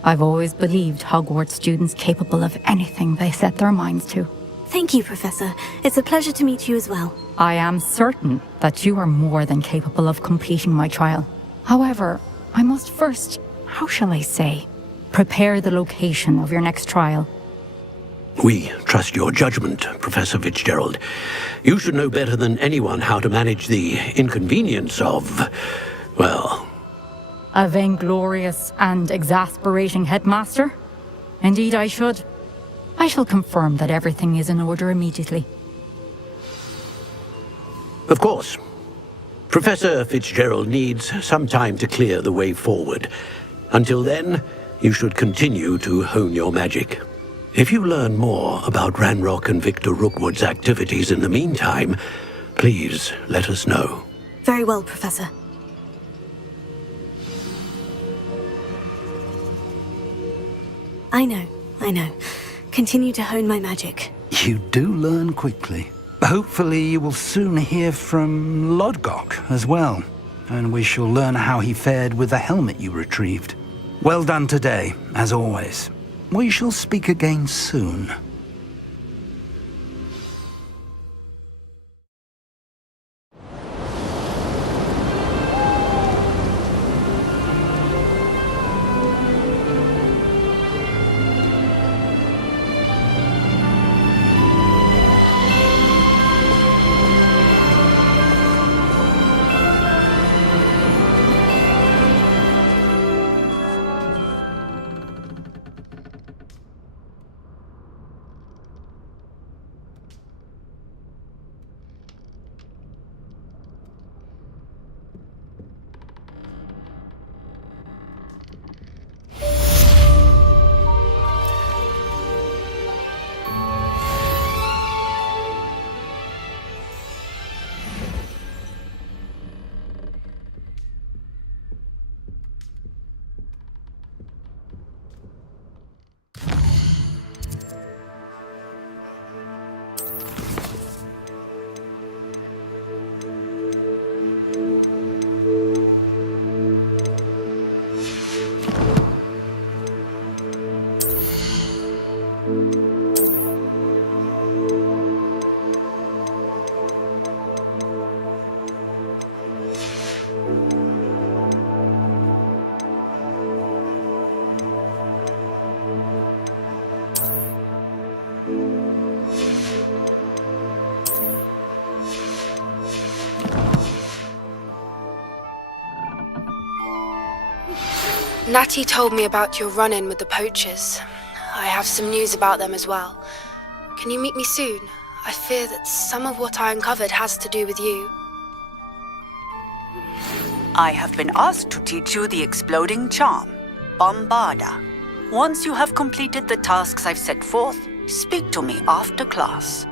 I've always believed Hogwarts students capable of anything they set their minds to. Thank you, Professor. It's a pleasure to meet you as well. I am certain that you are more than capable of completing my trial. However, I must first, how shall I say, prepare the location of your next trial. We trust your judgment, Professor Fitzgerald. You should know better than anyone how to manage the inconvenience of, well... A vainglorious and exasperating headmaster? Indeed I should. I shall confirm that everything is in order immediately. Of course. Professor Fitzgerald needs some time to clear the way forward. Until then, you should continue to hone your magic. If you learn more about Ranrock and Victor Rookwood's activities in the meantime, please let us know. Very well, Professor. I know. Continue to hone my magic. You do learn quickly. Hopefully you will soon hear from Lodgok as well, and we shall learn how he fared with the helmet you retrieved. Well done today, as always. We shall speak again soon. Natty told me about your run-in with the poachers. I have some news about them as well. Can you meet me soon? I fear that some of what I uncovered has to do with you. I have been asked to teach you the exploding charm, Bombarda. Once you have completed the tasks I've set forth, speak to me after class.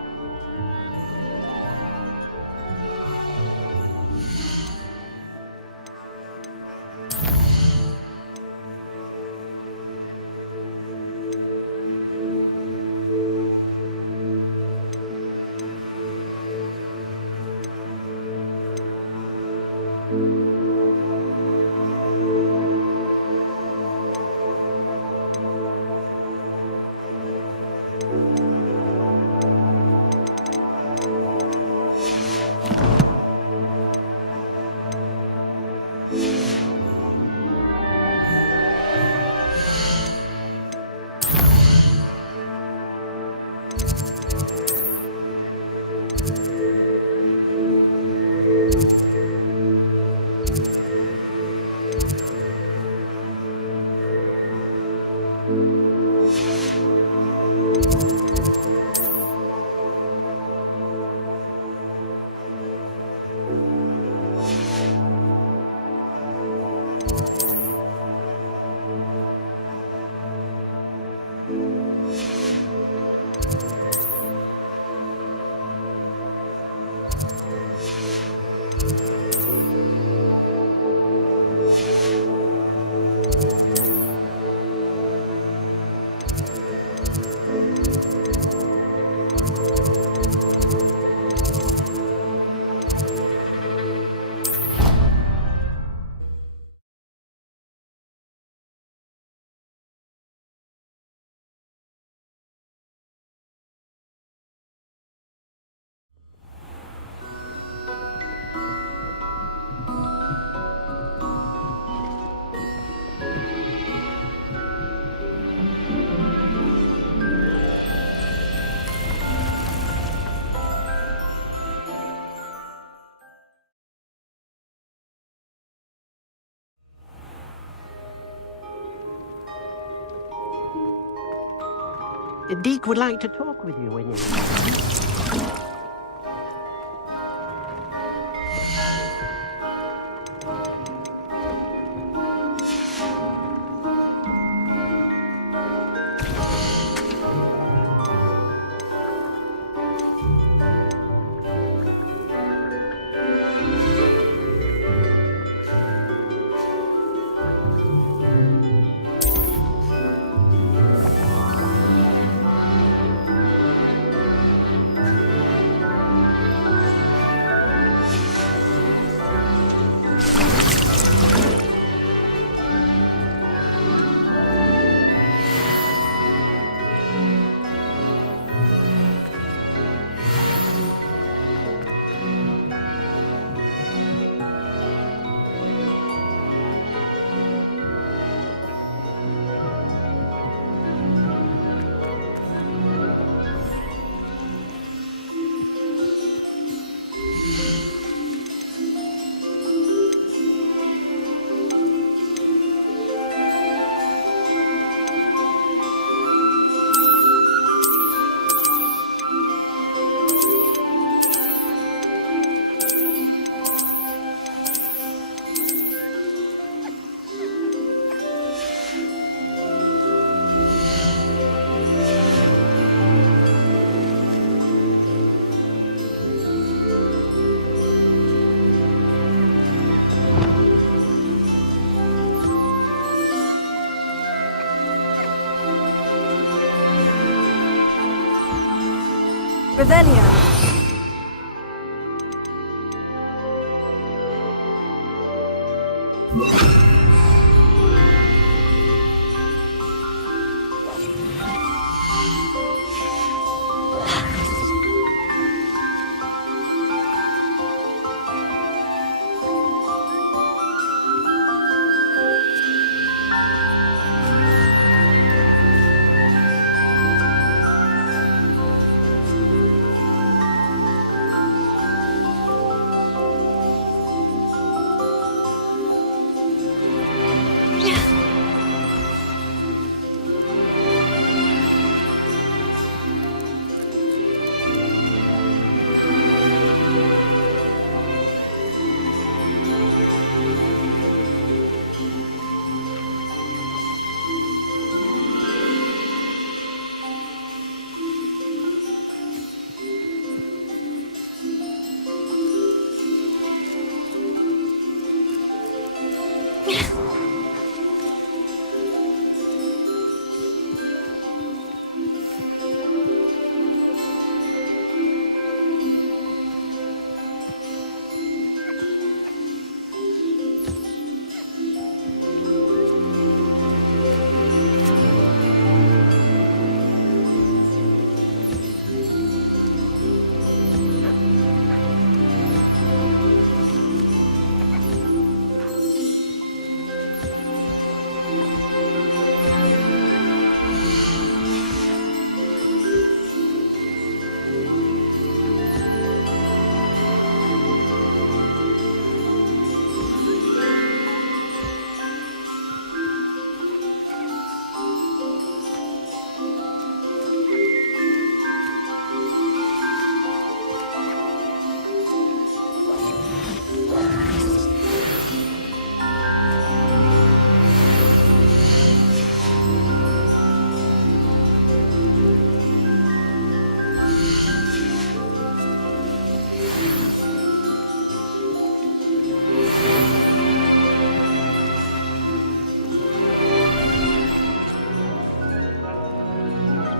Deke would like to talk with you when you... Revelio.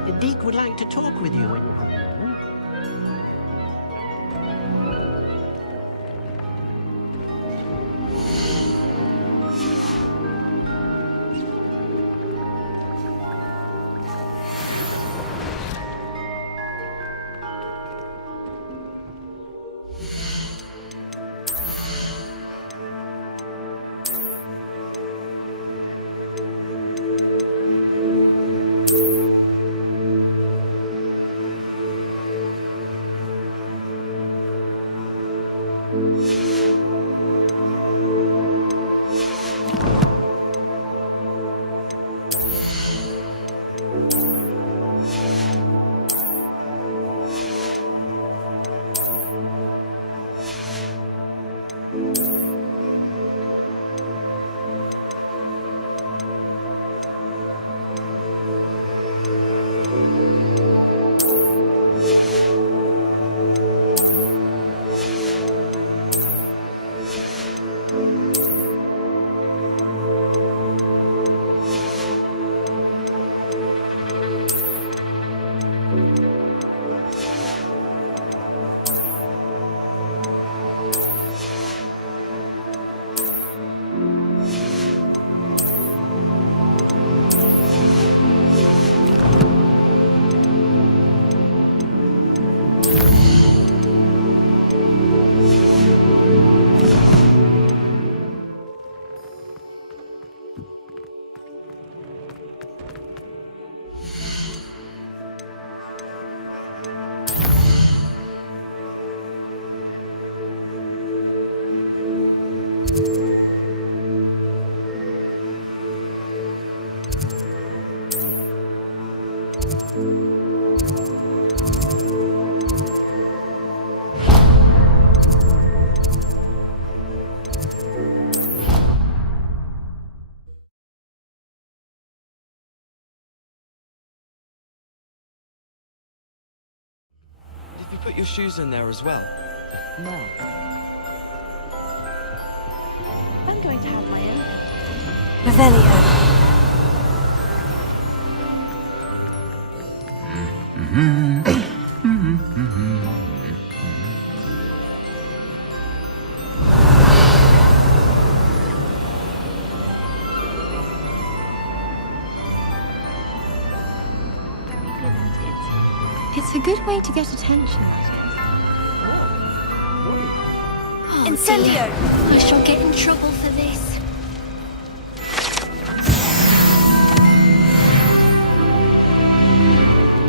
The Deek would like to talk with you when you have a moment. You put your shoes in there as well? No. I'm going to have my own. Revelio. It's a good way to get attention. Oh, Incendio! I shall get in trouble for this.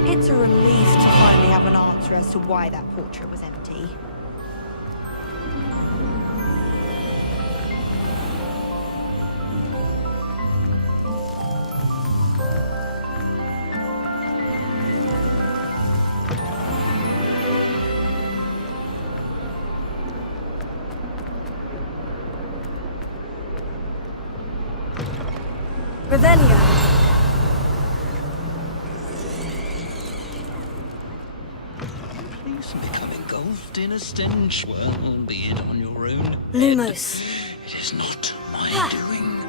It's a relief to finally have an answer as to why that portrait was empty. Revelio. Please become engulfed in a stench. Well, be it on your own. Lumos. It is not my doing.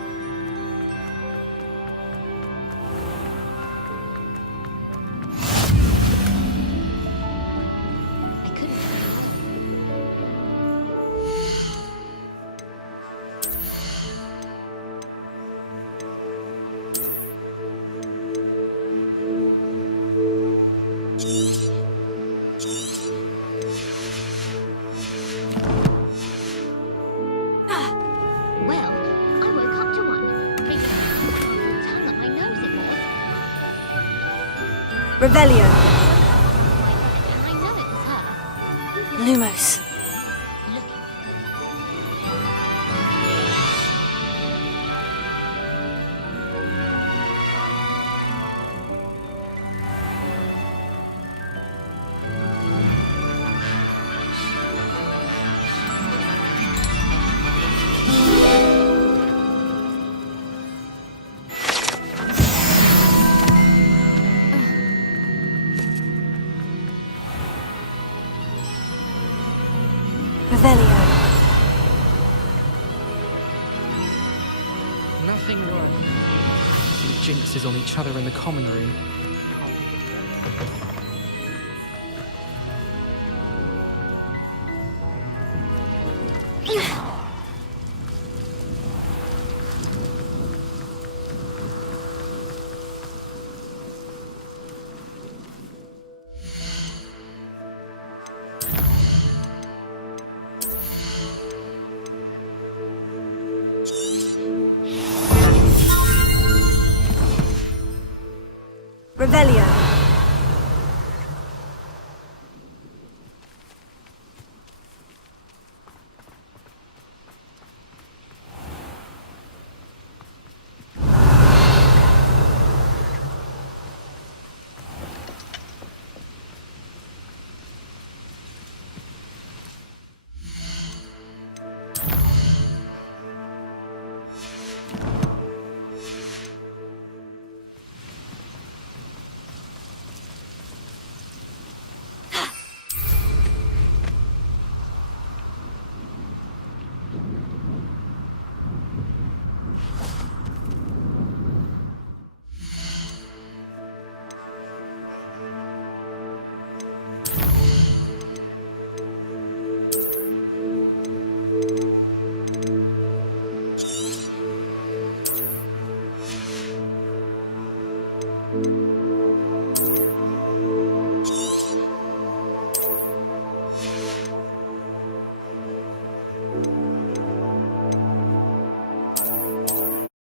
Revelio. Lumos. Nothing worse. See jinxes on each other in the common room. Revelio.